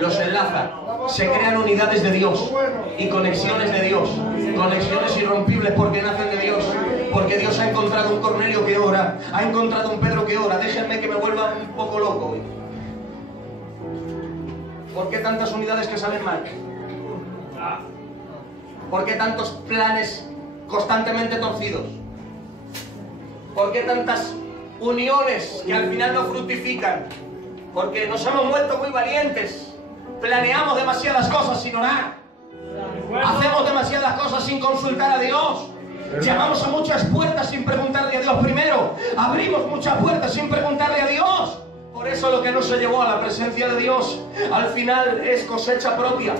los enlaza, se crean unidades de Dios y conexiones de Dios, conexiones irrompibles porque nacen de Dios, porque Dios ha encontrado un Cornelio que ora, ha encontrado un Pedro que ora. Déjenme que me vuelva un poco loco hoy. ¿Por qué tantas unidades que salen mal? ¿Por qué tantos planes constantemente torcidos? ¿Por qué tantas uniones que al final no fructifican? Porque nos hemos vuelto muy valientes. Planeamos demasiadas cosas sin orar. Hacemos demasiadas cosas sin consultar a Dios. Llamamos a muchas puertas sin preguntarle a Dios primero. Abrimos muchas puertas sin preguntarle a Dios. Por eso lo que no se llevó a la presencia de Dios al final es cosecha propia.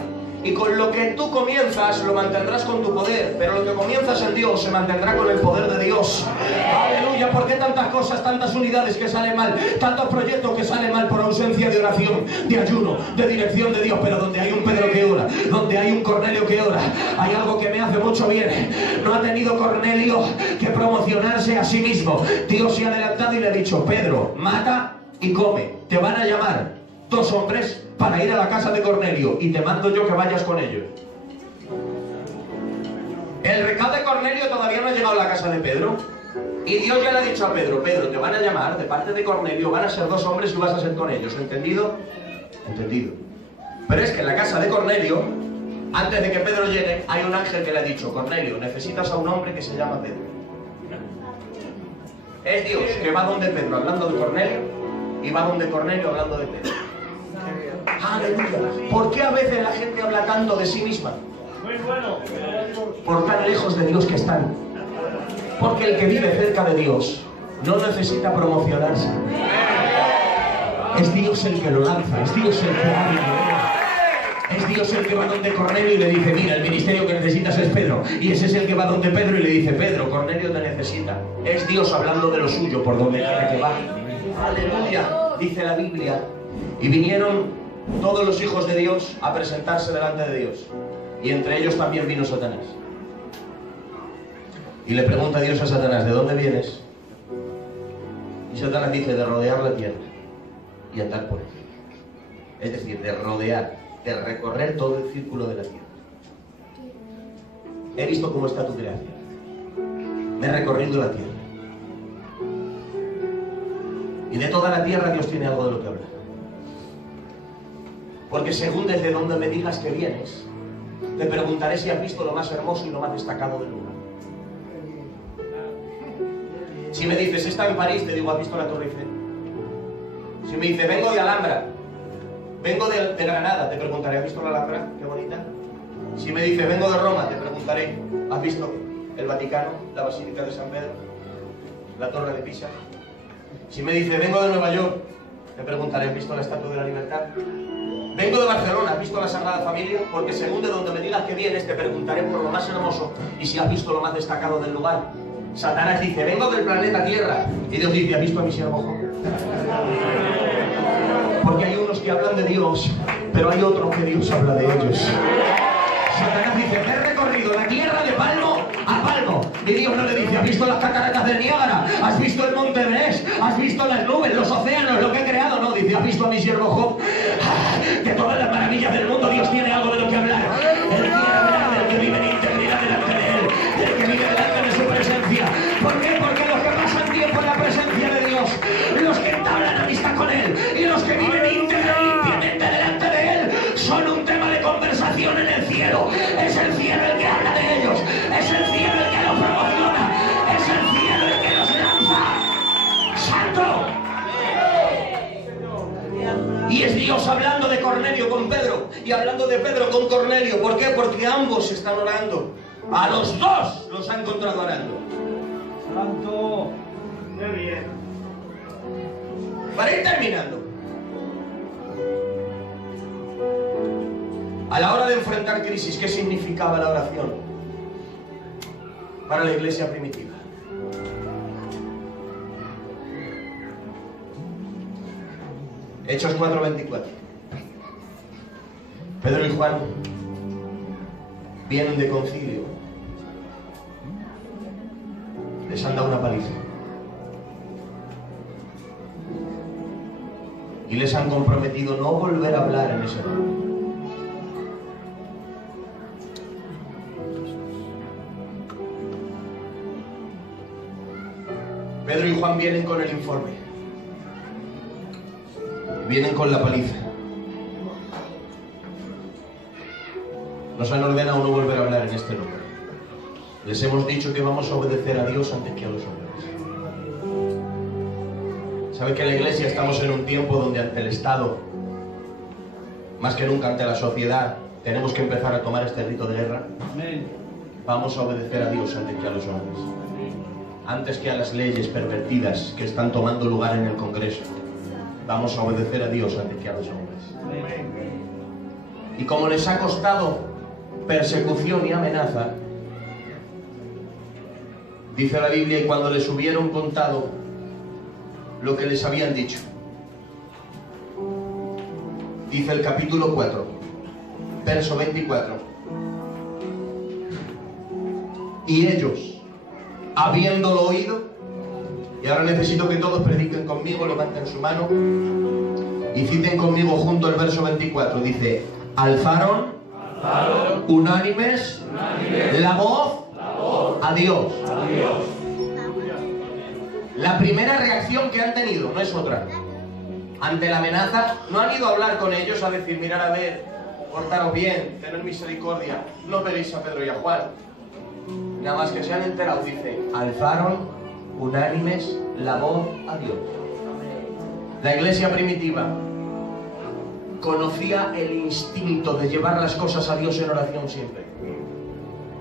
Y con lo que tú comienzas lo mantendrás con tu poder, pero lo que comienzas en Dios se mantendrá con el poder de Dios. Aleluya. ¿Por qué tantas cosas, tantas unidades que salen mal, tantos proyectos que salen mal por ausencia de oración, de ayuno, de dirección de Dios? Pero donde hay un Pedro que ora, donde hay un Cornelio que ora, hay algo que me hace mucho bien. No ha tenido Cornelio que promocionarse a sí mismo. Dios se ha adelantado y le ha dicho: Pedro, mata y come. Te van a llamar 2 hombres para ir a la casa de Cornelio y te mando yo que vayas con ellos. El recado de Cornelio todavía no ha llegado a la casa de Pedro y Dios ya le ha dicho a Pedro: Pedro, te van a llamar de parte de Cornelio, van a ser 2 hombres y vas a ser con ellos. ¿Entendido? Entendido. Pero es que en la casa de Cornelio, antes de que Pedro llegue, hay un ángel que le ha dicho: Cornelio, necesitas a un hombre que se llama Pedro. Es Dios que va donde Pedro hablando de Cornelio y va donde Cornelio hablando de Pedro. Aleluya. ¿Por qué a veces la gente habla tanto de sí misma? Muy bueno. Por tan lejos de Dios que están. Porque el que vive cerca de Dios no necesita promocionarse. Es Dios el que lo lanza, es Dios el que abre. Es Dios el que va donde Cornelio y le dice: mira, el ministerio que necesitas es Pedro. Y ese es el que va donde Pedro y le dice: Pedro, Cornelio te necesita. Es Dios hablando de lo suyo por donde quiera que va. Aleluya. Dice la Biblia: y vinieron todos los hijos de Dios a presentarse delante de Dios, y entre ellos también vino Satanás. Y le pregunta a Dios a Satanás: ¿de dónde vienes? Y Satanás dice: de rodear la tierra y andar por ella. Es decir, de rodear, de recorrer todo el círculo de la tierra. He visto cómo está tu creación, me he recorrido la tierra, y de toda la tierra Dios tiene algo de lo que hablar. Porque según desde donde me digas que vienes, te preguntaré si has visto lo más hermoso y lo más destacado del lugar. Si me dices: está en París, te digo: ¿has visto la Torre Eiffel? Si me dices: vengo de Alhambra, vengo de Granada, te preguntaré: ¿has visto la Alhambra? Qué bonita. Si me dices: vengo de Roma, te preguntaré: ¿has visto el Vaticano, la Basílica de San Pedro, la Torre de Pisa? Si me dices: vengo de Nueva York, te preguntaré: ¿has visto la Estatua de la Libertad? Vengo de Barcelona, ¿has visto la Sagrada Familia? Porque según de donde me digas que vienes, te preguntaré por lo más hermoso y si has visto lo más destacado del lugar. Satanás dice: vengo del planeta Tierra. Y Dios dice: ¿has visto a mi siervo Job? Porque hay unos que hablan de Dios, pero hay otros que Dios habla de ellos. Satanás dice: me he recorrido la tierra de palmo a palmo. Y Dios no le dice: ¿has visto las cataratas del Niágara? ¿Has visto el monte Everest? ¿Has visto las nubes, los océanos, lo que he creado? No, dice: ¿has visto a mi siervo Job? De todas las maravillas del mundo Dios tiene algo de lo que hablar. Él quiere hablar del que vive en integridad delante de Él, del que vive delante de su presencia. ¿Por qué? Porque los que pasan tiempo en la presencia de Dios, los que entablan amistad con Él y los que viven íntegra y limpiamente delante de Él, son un tema de conversación en el cielo. Es el cielo el que habla de ellos, es el cielo el que los promociona, es el cielo el que los lanza. ¡Santo! Y es Dios hablando de Cornelio con Pedro y hablando de Pedro con Cornelio. ¿Por qué? Porque ambos están orando. A los 2 los ha encontrado orando. Santo. Qué bien. Para ir terminando, a la hora de enfrentar crisis, ¿qué significaba la oración para la iglesia primitiva? Hechos 4:24. Pedro y Juan vienen de concilio. Les han dado una paliza. Y les han comprometido no volver a hablar en ese nombre. Pedro y Juan vienen con el informe. Vienen con la paliza. Nos han ordenado no volver a hablar en este nombre. Les hemos dicho que vamos a obedecer a Dios antes que a los hombres. ¿Sabe que en la iglesia estamos en un tiempo donde ante el Estado, más que nunca ante la sociedad, tenemos que empezar a tomar este rito de guerra? Vamos a obedecer a Dios antes que a los hombres. Antes que a las leyes pervertidas que están tomando lugar en el Congreso. Vamos a obedecer a Dios antes que a los hombres. Y como les ha costado persecución y amenaza, dice la Biblia, y cuando les hubieron contado lo que les habían dicho, dice el capítulo 4, verso 24, y ellos, habiéndolo oído, y ahora necesito que todos prediquen conmigo, levanten su mano y citen conmigo junto el verso 24, dice, alzaron unánimes la voz a Dios. La primera reacción que han tenido no es otra. Ante la amenaza, no han ido a hablar con ellos a decir, mirad a ver, portaros bien, tener misericordia, no veréis a Pedro y a Juan. Nada más que se han enterado, dice, alzaron unánimes la voz a Dios. La iglesia primitiva conocía el instinto de llevar las cosas a Dios en oración siempre,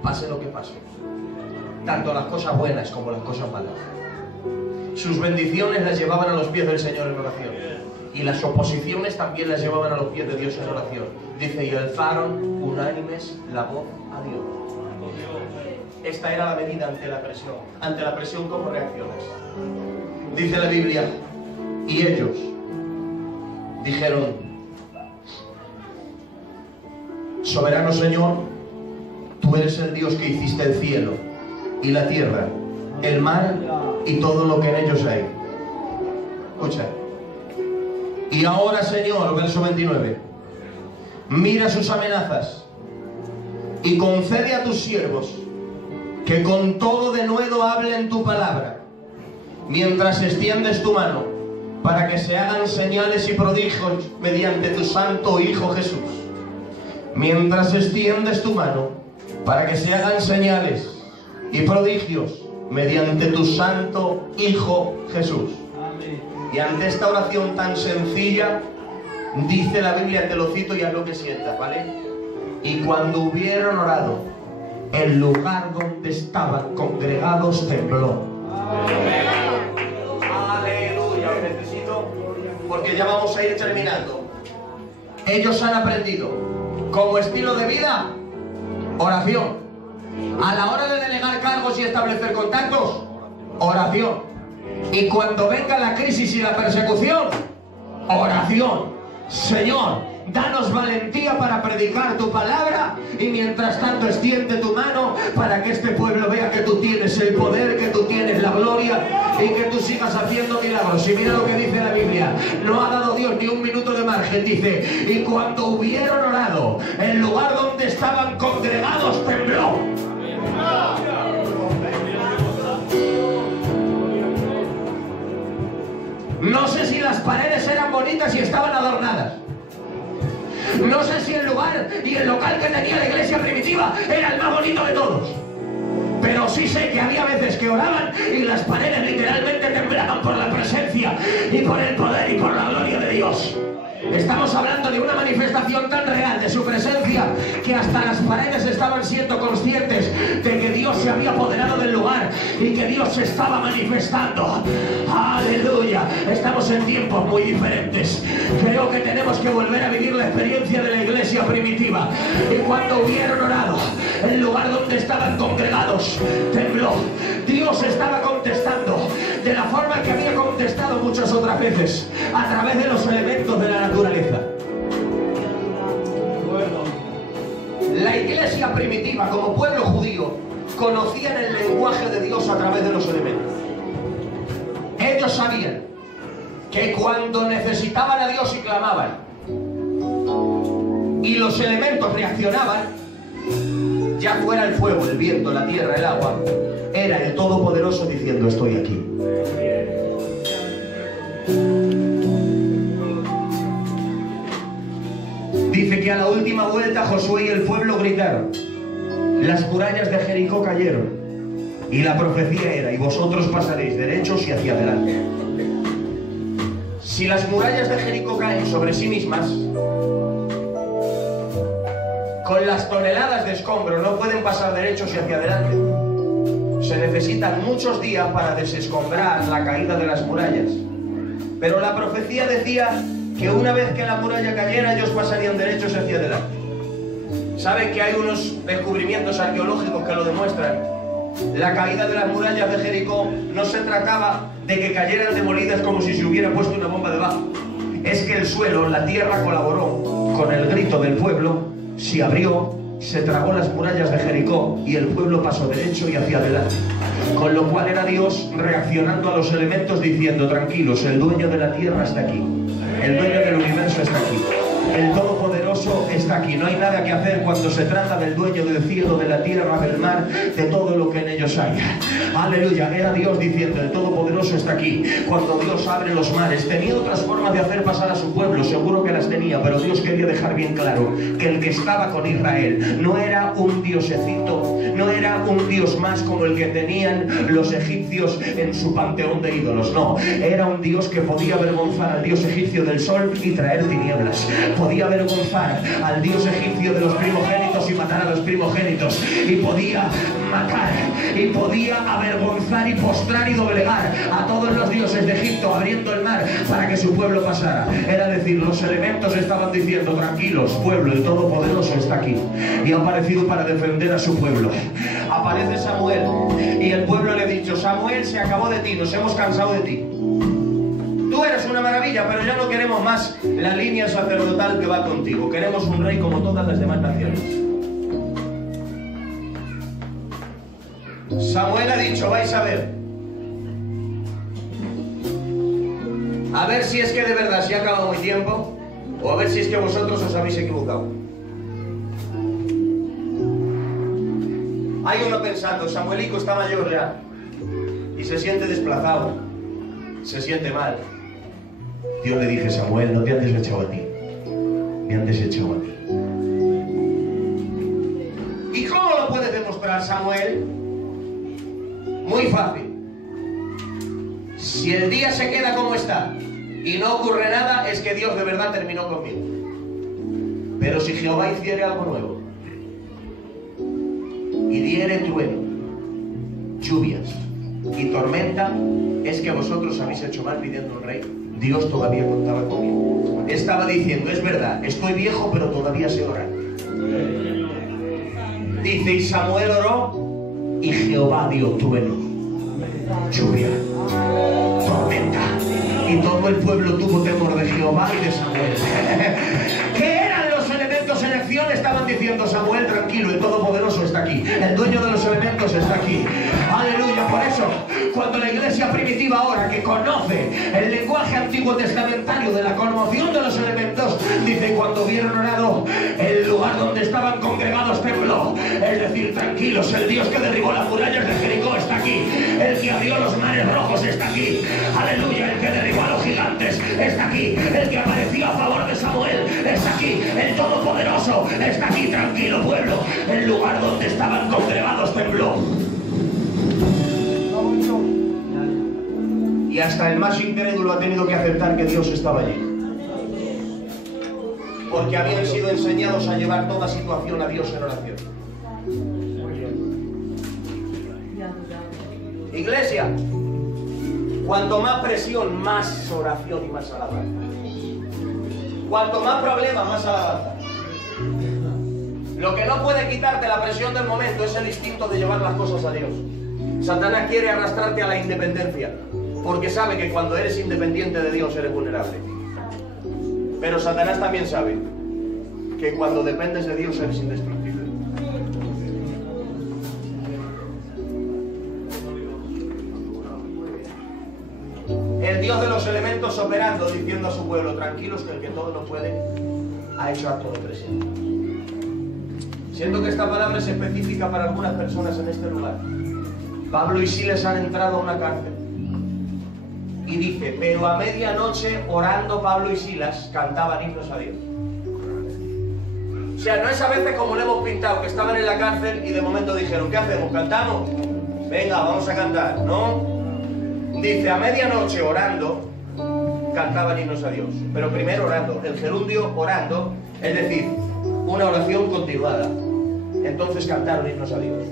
pase lo que pase, tanto las cosas buenas como las cosas malas. Sus bendiciones las llevaban a los pies del Señor en oración, y las oposiciones también las llevaban a los pies de Dios en oración. Dice, y alzaron unánimes la voz a Dios. Esta era la medida ante la presión. Ante la presión, ¿cómo reaccionas? Dice la Biblia, y ellos dijeron, soberano Señor, tú eres el Dios que hiciste el cielo y la tierra, el mar y todo lo que en ellos hay. Escucha. Y ahora, Señor, verso 29, mira sus amenazas y concede a tus siervos que con todo denuedo hablen tu palabra, mientras extiendes tu mano, para que se hagan señales y prodigios mediante tu santo Hijo Jesús. Mientras extiendes tu mano, para que se hagan señales y prodigios mediante tu santo Hijo Jesús. Amén. Y ante esta oración tan sencilla, dice la Biblia, te lo cito y haz lo que sientas, ¿vale? Y cuando hubieron orado, el lugar donde estaban congregados tembló. Amén. Aleluya, os necesito, porque ya vamos a ir terminando. Ellos han aprendido como estilo de vida oración. A la hora de delegar cargos y establecer contactos, oración. Y cuando venga la crisis y la persecución, oración. Señor, danos valentía para predicar tu palabra, y mientras tanto extiende tu mano para que este pueblo vea que tú tienes el poder, que tú tienes la gloria y que tú sigas haciendo milagros. Y mira lo que dice la Biblia, no ha dado Dios ni un minuto de margen, dice, y cuando hubieron orado, el lugar donde estaban congregados tembló. No sé si las paredes eran bonitas y estaban adornadas. No sé si el lugar y el local que tenía la iglesia primitiva era el más bonito de todos. Pero sí sé que había veces que oraban y las paredes literalmente temblaban por la presencia y por el poder y por la gloria de Dios. Estamos hablando de una manifestación tan real de su presencia que hasta las paredes estaban siendo conscientes de que Dios se había apoderado del lugar y que Dios se estaba manifestando. ¡Aleluya! Estamos en tiempos muy diferentes. Creo que tenemos que volver a vivir la experiencia de la iglesia primitiva. Y cuando hubieron orado, el lugar donde estaban congregados tembló. Dios estaba contestando de la forma que había contestado muchas otras veces a través de los elementos de la naturaleza. La iglesia primitiva, como pueblo judío, conocían el lenguaje de Dios a través de los elementos. Ellos sabían que cuando necesitaban a Dios y clamaban, y los elementos reaccionaban, ya fuera el fuego, el viento, la tierra, el agua, era el Todopoderoso diciendo: estoy aquí. Dice que a la última vuelta Josué y el pueblo gritaron, las murallas de Jericó cayeron, y la profecía era: y vosotros pasaréis derechos y hacia adelante. Si las murallas de Jericó caen sobre sí mismas, con las toneladas de escombros no pueden pasar derechos y hacia adelante. Se necesitan muchos días para desescombrar la caída de las murallas. Pero la profecía decía que una vez que la muralla cayera, ellos pasarían derechos hacia adelante. ¿Saben que hay unos descubrimientos arqueológicos que lo demuestran? La caída de las murallas de Jericó no se trataba de que cayeran demolidas como si se hubiera puesto una bomba debajo. Es que el suelo, la tierra, colaboró con el grito del pueblo, se abrió, se tragó las murallas de Jericó y el pueblo pasó derecho y hacia adelante. Con lo cual era Dios reaccionando a los elementos diciendo: tranquilos, el dueño de la tierra está aquí, el dueño del universo está aquí, el Todopoderoso está aquí. No hay nada que hacer cuando se trata del dueño del cielo, de la tierra, del mar, de todo lo que en ellos hay. Aleluya, era Dios diciendo: el Todopoderoso está aquí. Cuando Dios abre los mares, tenía otras formas de hacer pasar a su pueblo, seguro que las tenía, pero Dios quería dejar bien claro que el que estaba con Israel no era un diosecito, no era un dios más como el que tenían los egipcios en su panteón de ídolos. No, era un Dios que podía avergonzar al dios egipcio del sol y traer tinieblas, podía avergonzar al dios egipcio de los primogénitos y matar a los primogénitos, y podía matar, y podía avergonzar y postrar y doblegar a todos los dioses de Egipto, abriendo el mar para que su pueblo pasara. Era decir, los elementos estaban diciendo: tranquilos, pueblo, el Todopoderoso está aquí y ha aparecido para defender a su pueblo. Aparece Samuel y el pueblo le ha dicho: Samuel, se acabó de ti, nos hemos cansado de ti. Tú eres una maravilla, pero ya no queremos más la línea sacerdotal que va contigo. Queremos un rey como todas las demás naciones. Samuel ha dicho: vais a ver si es que de verdad se ha acabado mi tiempo, o a ver si es que vosotros os habéis equivocado. Hay uno pensando: Samuelico está mayor ya y se siente desplazado, se siente mal. Dios le dice: Samuel, no te han desechado a ti, me han desechado a ti. ¿Y cómo lo puedes demostrar, Samuel? Muy fácil. Si el día se queda como está y no ocurre nada, es que Dios de verdad terminó conmigo. Pero si Jehová hiciere algo nuevo y diere trueno, lluvias y tormenta, es que vosotros habéis hecho mal pidiendo un rey. Dios todavía contaba conmigo. Estaba diciendo: es verdad, estoy viejo, pero todavía sé orar. Dice: y Samuel oró y Jehová dio trueno, lluvia, tormenta, y todo el pueblo tuvo temor de Jehová y de Samuel. ¿Qué eran los elementos en acción? Estaban diciendo: Samuel, tranquilo, el Todopoderoso está aquí, el dueño de los elementos está aquí. Aleluya. Por eso, cuando la iglesia primitiva ahora, que conoce el lenguaje antiguo testamentario de la conmoción de los elementos, dice: cuando hubieron orado, el lugar donde estaban congregados tembló. Es decir, tranquilos, el Dios que derribó las murallas de Jericó está aquí, el que abrió los mares rojos está aquí. Aleluya. El que derribó a los gigantes está aquí, el que apareció a favor de Samuel está aquí, el Todopoderoso está aquí. Tranquilo, pueblo, el lugar donde estaban congregados tembló. Y hasta el más incrédulo ha tenido que aceptar que Dios estaba allí, porque habían sido enseñados a llevar toda situación a Dios en oración. Iglesia, cuanto más presión, más oración y más alabanza. Cuanto más problema, más alabanza. Lo que no puede quitarte la presión del momento es el instinto de llevar las cosas a Dios. Satanás quiere arrastrarte a la independencia. porque sabe que cuando eres independiente de Dios eres vulnerable. Pero Satanás también sabe que cuando dependes de Dios eres indestructible. El Dios de los elementos operando, diciendo a su pueblo: tranquilos, que el que todo lo puede ha hecho acto de presencia. Siento que esta palabra es específica para algunas personas en este lugar. Pablo y Silas han entrado a una cárcel y dice: pero a medianoche, orando, Pablo y Silas cantaban himnos a Dios. O sea, no es a veces como lo hemos pintado, que estaban en la cárcel y de momento dijeron: ¿qué hacemos? ¿Cantamos? Venga, vamos a cantar. No. Dice: a medianoche, orando, cantaban himnos a Dios. Pero primero orando. El gerundio orando, es decir, una oración continuada. Entonces cantaron himnos a Dios.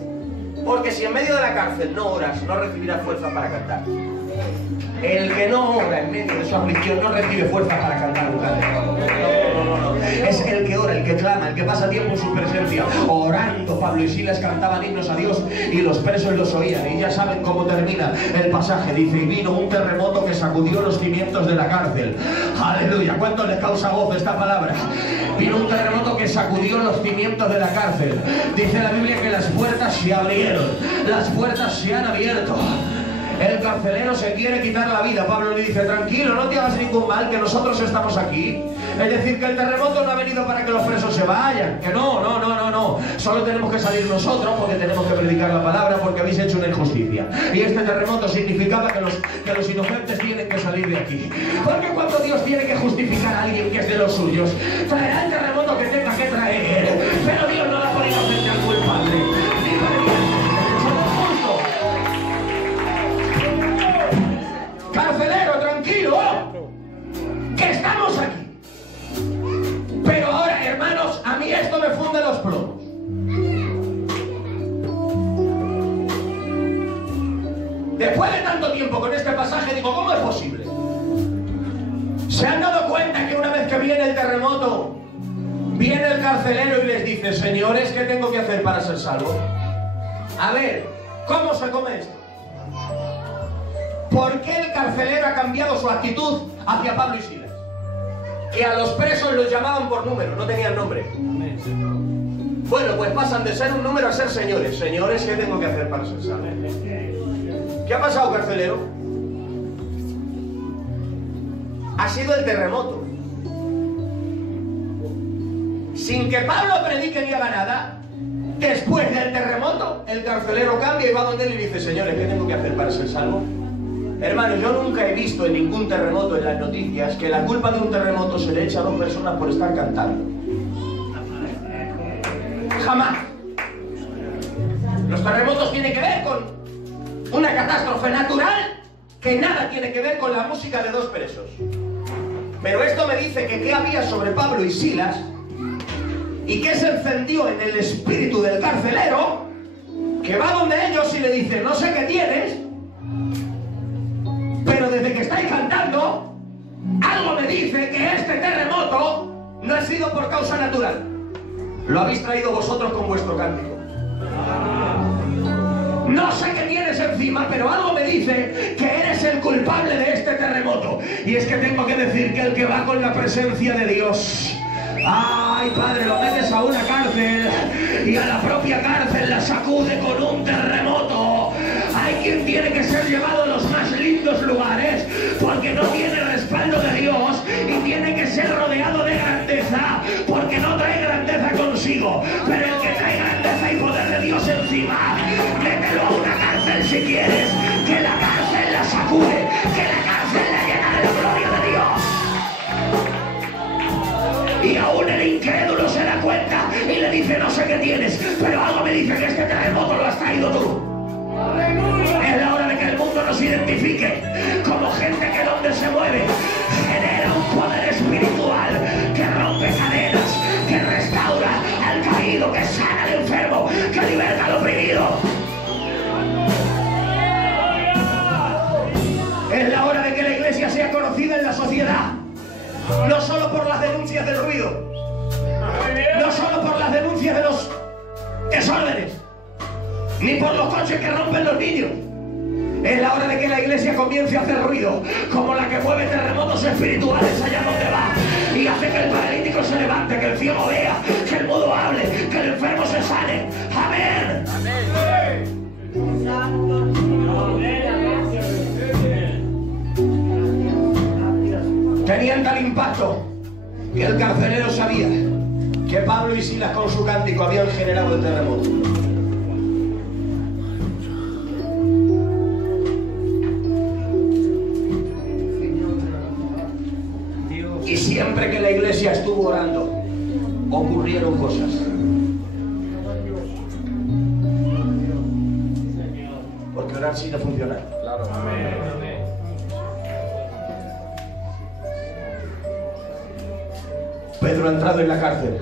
Porque si en medio de la cárcel no oras, no recibirás fuerza para cantar. El que no ora en medio de su aflicción no recibe fuerza para cantar un canto. No. Es el que ora, el que clama, el que pasa tiempo en su presencia. Orando, Pablo y Silas cantaban himnos a Dios y los presos los oían. Y ya saben cómo termina el pasaje. Dice: y vino un terremoto que sacudió los cimientos de la cárcel. Aleluya. ¿Cuánto les causa gozo esta palabra? Vino un terremoto que sacudió los cimientos de la cárcel. Dice la Biblia que las puertas se abrieron. Las puertas se han abierto. El carcelero se quiere quitar la vida. Pablo le dice: tranquilo, no te hagas ningún mal, que nosotros estamos aquí. Es decir, que el terremoto no ha venido para que los presos se vayan. Que no. Solo tenemos que salir nosotros, porque tenemos que predicar la palabra, porque habéis hecho una injusticia. Y este terremoto significaba que los inocentes tienen que salir de aquí. Porque cuando Dios tiene que justificar a alguien que es de los suyos, traerá el terremoto que tenga que traer. Pero Dios no la ha podido hacer al culpable. Carcelero, tranquilo, que estamos aquí. Pero ahora, hermanos, a mí esto me funde los plomos. Después de tanto tiempo con este pasaje, digo: ¿cómo es posible? ¿Se han dado cuenta que una vez que viene el terremoto, viene el carcelero y les dice: señores, ¿qué tengo que hacer para ser salvo? A ver, ¿cómo se come esto? ¿Por qué el carcelero ha cambiado su actitud hacia Pablo y Silas? Que a los presos los llamaban por número, no tenían nombre. Bueno, pues pasan de ser un número a ser señores. Señores, ¿qué tengo que hacer para ser salvo? ¿Qué ha pasado, carcelero? Ha sido el terremoto. Sin que Pablo predique ni haga nada, después del terremoto, el carcelero cambia y va donde él y dice: señores, ¿qué tengo que hacer para ser salvo? Hermano, yo nunca he visto en ningún terremoto en las noticias que la culpa de un terremoto se le echa a 2 personas por estar cantando. Jamás. Los terremotos tienen que ver con una catástrofe natural que nada tiene que ver con la música de 2 presos. Pero esto me dice que qué había sobre Pablo y Silas y que se encendió en el espíritu del carcelero, que va donde ellos y le dice: no sé qué tienes, pero desde que estáis cantando, algo me dice que este terremoto no ha sido por causa natural. Lo habéis traído vosotros con vuestro cántico. No sé qué tienes encima, pero algo me dice que eres el culpable de este terremoto. Y es que tengo que decir que el que va con la presencia de Dios, ay, Padre, lo metes a una cárcel y a la propia cárcel la sacude con un terremoto. Hay quien tiene que ser llevado a los más lindos lugares porque no tiene respaldo de Dios y tiene que ser rodeado de grandeza porque no trae grandeza consigo. Pero el que trae grandeza y poder de Dios encima, mételo a una cárcel si quieres, que la cárcel la sacude, que la cárcel la llena de la gloria de Dios. Y aún el incrédulo se da cuenta y le dice: no sé qué tienes, pero algo me dice que este terremoto lo has traído tú. Es la hora de que el mundo nos identifique como gente que donde se mueve genera un poder espiritual que rompe cadenas, que restaura al caído, que sana al enfermo, que liberta al oprimido. Es la hora de que la iglesia sea conocida en la sociedad, no solo por las denuncias del ruido, no solo por las denuncias de los desórdenes, ni por los coches que rompen los niños. Es la hora de que la iglesia comience a hacer ruido, como la que mueve terremotos espirituales allá donde va, y hace que el paralítico se levante, que el ciego vea, que el mudo hable, que el enfermo se sane. Amén. Tenían tal impacto que el carcelero sabía que Pablo y Silas con su cántico habían generado el terremoto. Y siempre que la iglesia estuvo orando, ocurrieron cosas. Porque orar sí no funciona. Pedro ha entrado en la cárcel.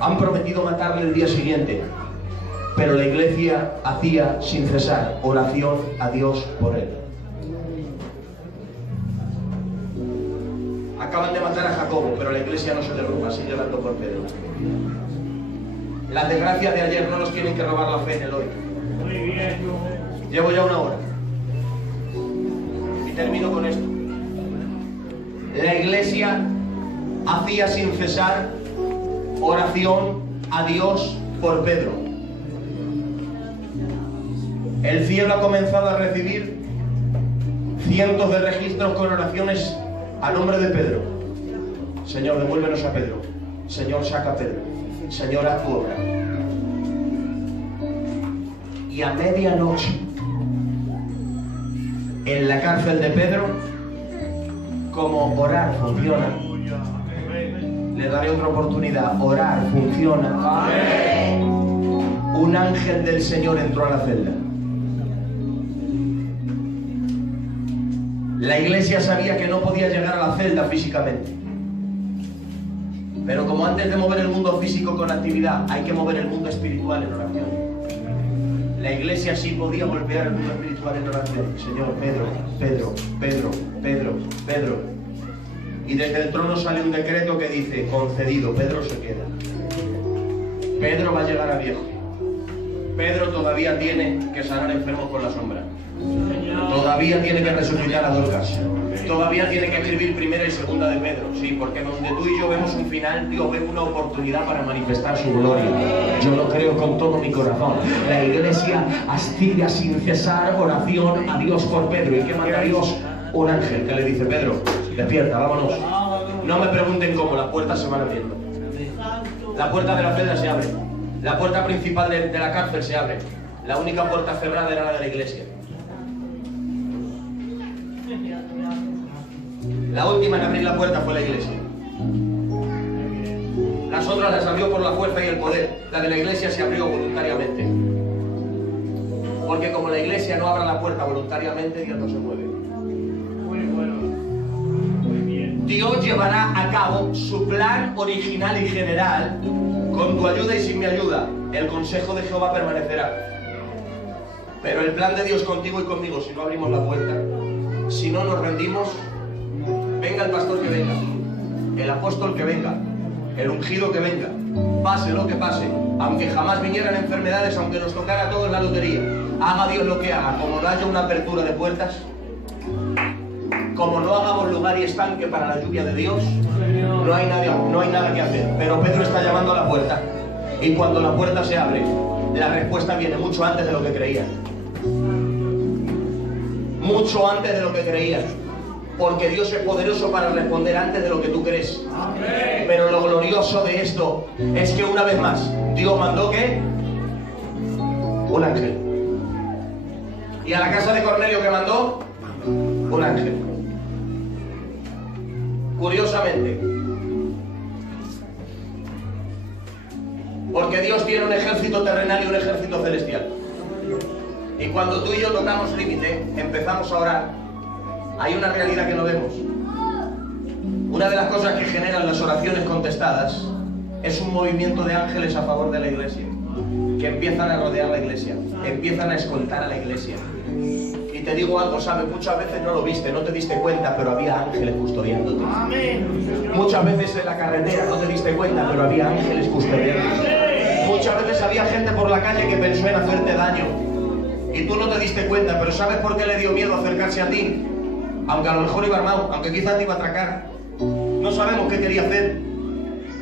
Han prometido matarle el día siguiente, pero la iglesia hacía sin cesar oración a Dios por él. Acaban de matar a Jacobo, pero la iglesia no se derrumba, sigue orando por Pedro. Las desgracias de ayer no nos tienen que robar la fe en el hoy. Muy bien. Llevo ya una hora y termino con esto. La iglesia hacía sin cesar oración a Dios por Pedro. El cielo ha comenzado a recibir cientos de registros con oraciones a nombre de Pedro. Señor, devuélvenos a Pedro. Señor, saca a Pedro. Señor, haz tu obra. Y a medianoche, en la cárcel de Pedro, como orar funciona, le daré otra oportunidad. Orar funciona. Un ángel del Señor entró a la celda. La iglesia sabía que no podía llegar a la celda físicamente. Pero como antes de mover el mundo físico con actividad, hay que mover el mundo espiritual en oración. La iglesia sí podía golpear el mundo espiritual en oración. Señor, Pedro, Pedro, Pedro, Pedro, Pedro. Y desde el trono sale un decreto que dice, concedido, Pedro se queda. Pedro va a llegar a viejo. Pedro todavía tiene que sanar enfermos con la sombra. Todavía tiene que resucitar a Dorcas. Todavía tiene que escribir primera y segunda de Pedro. Sí, porque donde tú y yo vemos un final, Dios ve una oportunidad para manifestar su gloria. Yo lo creo con todo mi corazón. La iglesia hacía sin cesar oración a Dios por Pedro. ¿Y qué manda Dios? Un ángel que le dice, Pedro, despierta, vámonos. No me pregunten cómo, las puertas se van abriendo. La puerta de la celda se abre. La puerta principal de la cárcel se abre. La única puerta cerrada era la de la iglesia. La última en abrir la puerta fue la iglesia. Las otras las abrió por la fuerza y el poder. La de la iglesia se abrió voluntariamente. Porque como la iglesia no abra la puerta voluntariamente, Dios no se mueve. Muy bueno. Muy bien. Dios llevará a cabo su plan original y general con tu ayuda y sin mi ayuda. El consejo de Jehová permanecerá. Pero el plan de Dios contigo y conmigo, si no abrimos la puerta, si no nos rendimos, venga el pastor que venga, el apóstol que venga, el ungido que venga, pase lo que pase, aunque jamás vinieran enfermedades, aunque nos tocara todo en la lotería, haga Dios lo que haga, como no haya una apertura de puertas, como no hagamos lugar y estanque para la lluvia de Dios, no hay nada que hacer. Pero Pedro está llamando a la puerta, y cuando la puerta se abre, la respuesta viene mucho antes de lo que creían. Mucho antes de lo que creían. Porque Dios es poderoso para responder antes de lo que tú crees. Amén. Pero lo glorioso de esto es que una vez más, Dios mandó ¿qué? Un ángel. Y a la casa de Cornelio que mandó un ángel. Curiosamente, porque Dios tiene un ejército terrenal y un ejército celestial. Y cuando tú y yo tocamos límite, empezamos a orar, hay una realidad que no vemos. Una de las cosas que generan las oraciones contestadas es un movimiento de ángeles a favor de la iglesia, que empiezan a rodear la iglesia, empiezan a escoltar a la iglesia. Y te digo algo, ¿sabes? Muchas veces no lo viste, no te diste cuenta, pero había ángeles custodiándote. Muchas veces en la carretera no te diste cuenta, pero había ángeles custodiándote. Muchas veces había gente por la calle que pensó en hacerte daño, y tú no te diste cuenta, pero ¿sabes por qué le dio miedo acercarse a ti? Aunque a lo mejor iba armado, aunque quizás te iba a atracar. No sabemos qué quería hacer,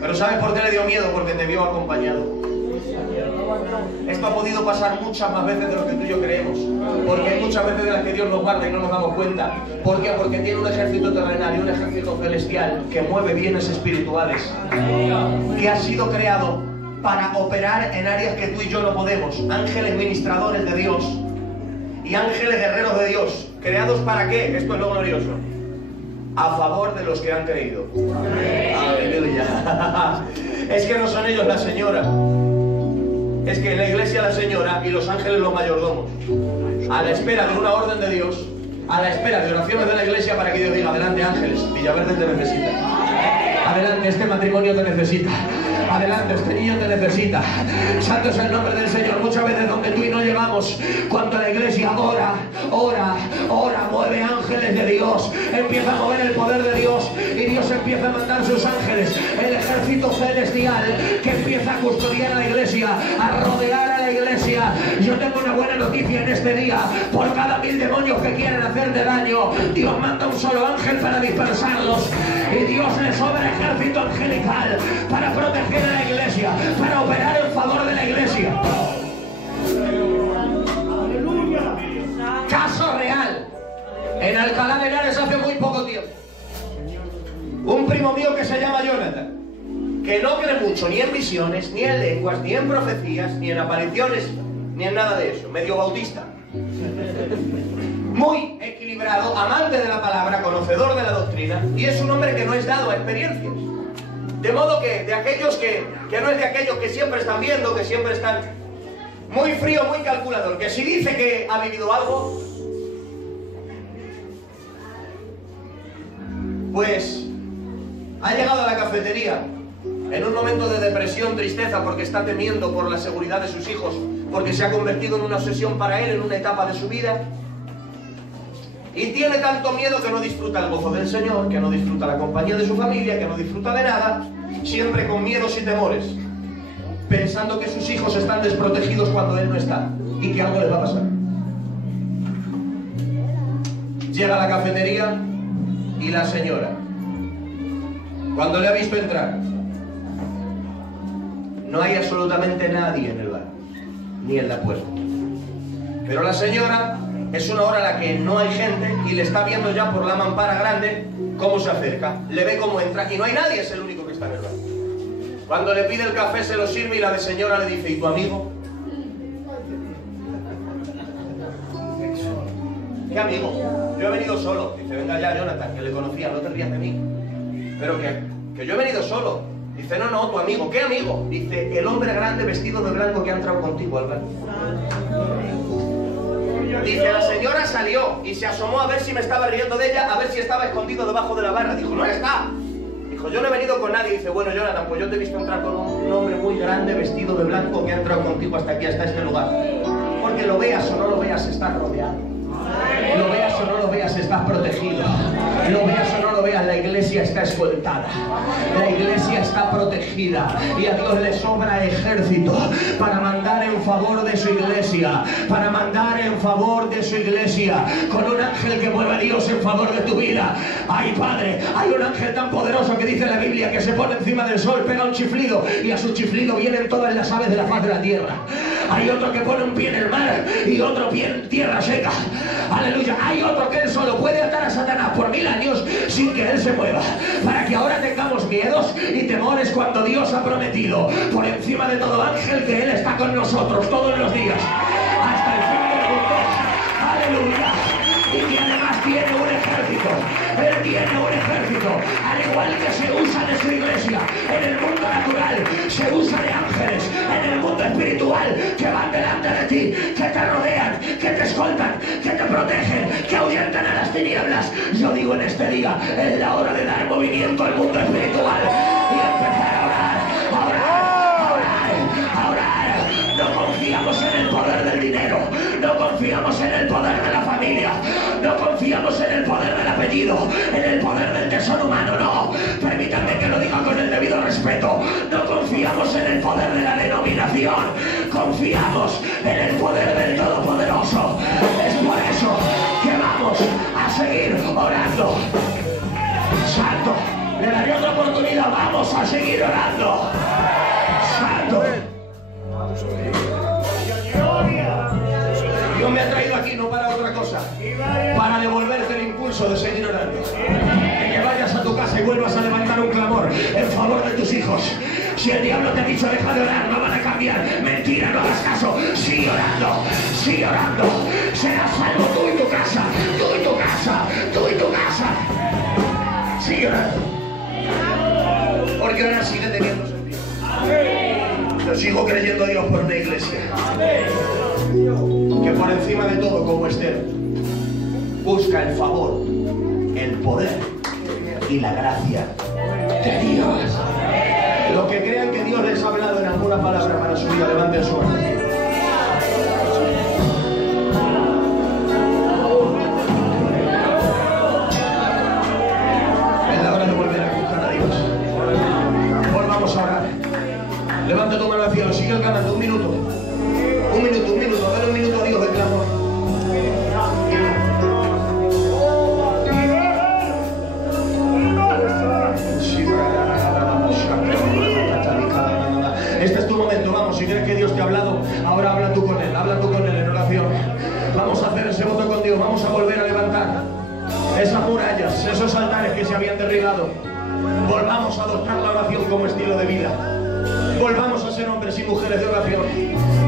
pero ¿sabes por qué le dio miedo? Porque te vio acompañado. Esto ha podido pasar muchas más veces de lo que tú y yo creemos, porque hay muchas veces de las que Dios nos guarda y no nos damos cuenta. ¿Por qué? Porque tiene un ejército terrenal y un ejército celestial que mueve bienes espirituales, que ha sido creado para operar en áreas que tú y yo no podemos. Ángeles ministradores de Dios y ángeles guerreros de Dios, ¿creados para qué? Esto es lo glorioso: a favor de los que han creído. Aleluya. Es que no son ellos la señora, es que en la iglesia la señora y los ángeles los mayordomos, a la espera de una orden de Dios, a la espera de oraciones de la iglesia para que Dios diga: adelante ángeles, Villaverde te necesita, adelante este matrimonio te necesita, adelante este niño te necesita. Santo es el nombre del Señor. Muchas veces donde tú y no llegamos, cuando la iglesia ora, mueve ángeles de Dios, empieza a mover el poder de Dios y Dios empieza a mandar sus ángeles, el ejército celestial que empieza a custodiar a la iglesia, a rodear a la iglesia. Yo tengo una buena noticia en este día: por cada 1000 demonios que quieran hacerte daño, Dios manda un solo ángel para dispersarlos, y Dios le sobra ejército angelical para proteger a la iglesia, para operar en favor de la iglesia. Caso real. En Alcalá de Henares hace muy poco tiempo, un primo mío que se llama Jonathan, que no cree mucho ni en visiones, ni en lenguas, ni en profecías, ni en apariciones, ni en nada de eso, medio bautista, muy equilibrado, amante de la palabra, conocedor de la doctrina, y es un hombre que no es dado a experiencias. De modo que de aquellos que no es de aquellos que siempre están viendo, que siempre están muy frío, muy calculador, que si dice que ha vivido algo, pues ha llegado a la cafetería en un momento de depresión, tristeza, porque está temiendo por la seguridad de sus hijos, porque se ha convertido en una obsesión para él en una etapa de su vida, y tiene tanto miedo que no disfruta el gozo del Señor, que no disfruta la compañía de su familia, que no disfruta de nada, siempre con miedos y temores, pensando que sus hijos están desprotegidos cuando él no está y que algo les va a pasar. Llega a la cafetería y la señora, cuando le ha visto entrar, no hay absolutamente nadie en el bar, ni en la puerta, pero la señora es una hora en la que no hay gente y le está viendo ya por la mampara grande cómo se acerca, le ve cómo entra y no hay nadie, es el único que está en el bar. Cuando le pide el café se lo sirve y la señora le dice: ¿y tu amigo? ¿Qué amigo? Yo he venido solo. Dice: venga ya, Jonathan, que le conocía, no te rías de mí. Pero que yo he venido solo. Dice: no, tu amigo. ¿Qué amigo? Dice: el hombre grande vestido de blanco que ha entrado contigo al bar. Dice: la señora salió y se asomó a ver si me estaba riendo de ella, a ver si estaba escondido debajo de la barra. Dijo: no está. Dijo: yo no he venido con nadie. Dice: bueno, Jonathan, pues yo te he visto entrar con un hombre muy grande vestido de blanco que ha entrado contigo hasta aquí, hasta este lugar. Porque lo veas o no lo veas, estás rodeado. Lo veas o no lo veas, estás protegido. Lo veas o no lo veas, la iglesia está escoltada. La iglesia está protegida. Y a Dios le sobra ejército para mandar en favor de su iglesia. Para mandar en favor de su iglesia. Con un ángel que mueve a Dios en favor de tu vida. Ay, Padre, hay un ángel tan poderoso que dice la Biblia que se pone encima del sol, pega un chiflido y a su chiflido vienen todas las aves de la faz de la tierra. Hay otro que pone un pie en el mar y otro pie en tierra seca. Aleluya. Hay otro que él solo puede atar a Satanás por 1000 años sin que él se mueva, para que ahora tengamos miedos y temores cuando Dios ha prometido, por encima de todo ángel, que Él está con nosotros todos los días hasta el fin del mundo. Aleluya. Y que además tiene un ejército. Él tiene un ejército, al igual que se usa de su iglesia en el mundo natural, se usa de ángeles en el mundo espiritual, que van delante de ti, que te rodean, que te escoltan, que te protegen, que ahuyentan a las tinieblas. Yo digo en este día, es la hora de dar movimiento al mundo espiritual y empezar a orar, a orar, a orar, a orar. No confiamos en el poder del dinero, no confiamos en el poder de la familia, no confiamos en el poder del apellido, en el poder del tesoro humano, no. Permítanme que lo diga con el debido respeto. No confiamos en el poder de la denominación, confiamos en el poder del Todopoderoso. seguir orando. Santo, le daré otra oportunidad. Vamos a seguir orando. Santo. Dios me ha traído aquí no para otra cosa, para devolverte el impulso de seguir orando. De que vayas a tu casa y vuelvas a levantar un clamor en favor de tus hijos. Si el diablo te ha dicho deja de orar, no van a cambiar. Mentira, no hagas caso. Sigue orando, sigue orando. Serás salvo tú y tu casa, tú y tu casa, tú y tu casa. Sigue orando. Porque ahora sigue teniendo sentido. Yo sigo creyendo a Dios por una iglesia que por encima de todo, como Esther, busca el favor, el poder y la gracia de Dios. Los que crean que Dios les ha hablado en alguna palabra para su vida, levanten su mano. Es la hora de volver a buscar a Dios. Volvamos a orar. Levanta tu mano al cielo, sigue clamando. Un minuto. Un minuto, un minuto. Dale un minuto a Dios de clamor. Este es tu momento, vamos, si crees que Dios te ha hablado, ahora habla tú con Él en oración. Vamos a hacer ese voto con Dios, vamos a volver a levantar esas murallas, esos altares que se habían derribado. Volvamos a adoptar la oración como estilo de vida. Volvamos a ser hombres y mujeres de oración.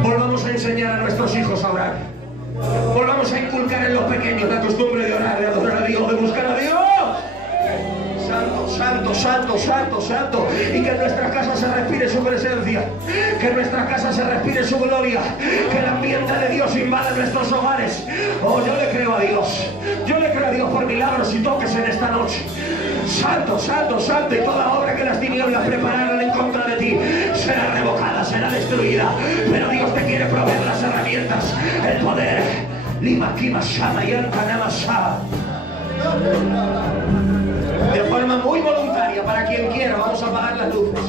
Volvamos a enseñar a nuestros hijos a orar. Volvamos a inculcar en los pequeños la costumbre de orar, de adorar a Dios, de buscar a Dios. Santo, santo, santo, santo, santo. Y que en nuestras casas se respire su presencia. Que en nuestras casas se respire su gloria. Que el ambiente de Dios invada nuestros hogares. Oh, yo le creo a Dios. Yo le creo a Dios por milagros y toques en esta noche. Santo, santo, santo. Y toda obra que las tinieblas prepararon en contra de ti será revocada, será destruida. Pero Dios te quiere proveer las herramientas, el poder. Lima, Kima, Shama, Yanka, Namasa. De forma muy voluntaria, para quien quiera, vamos a apagar las luces.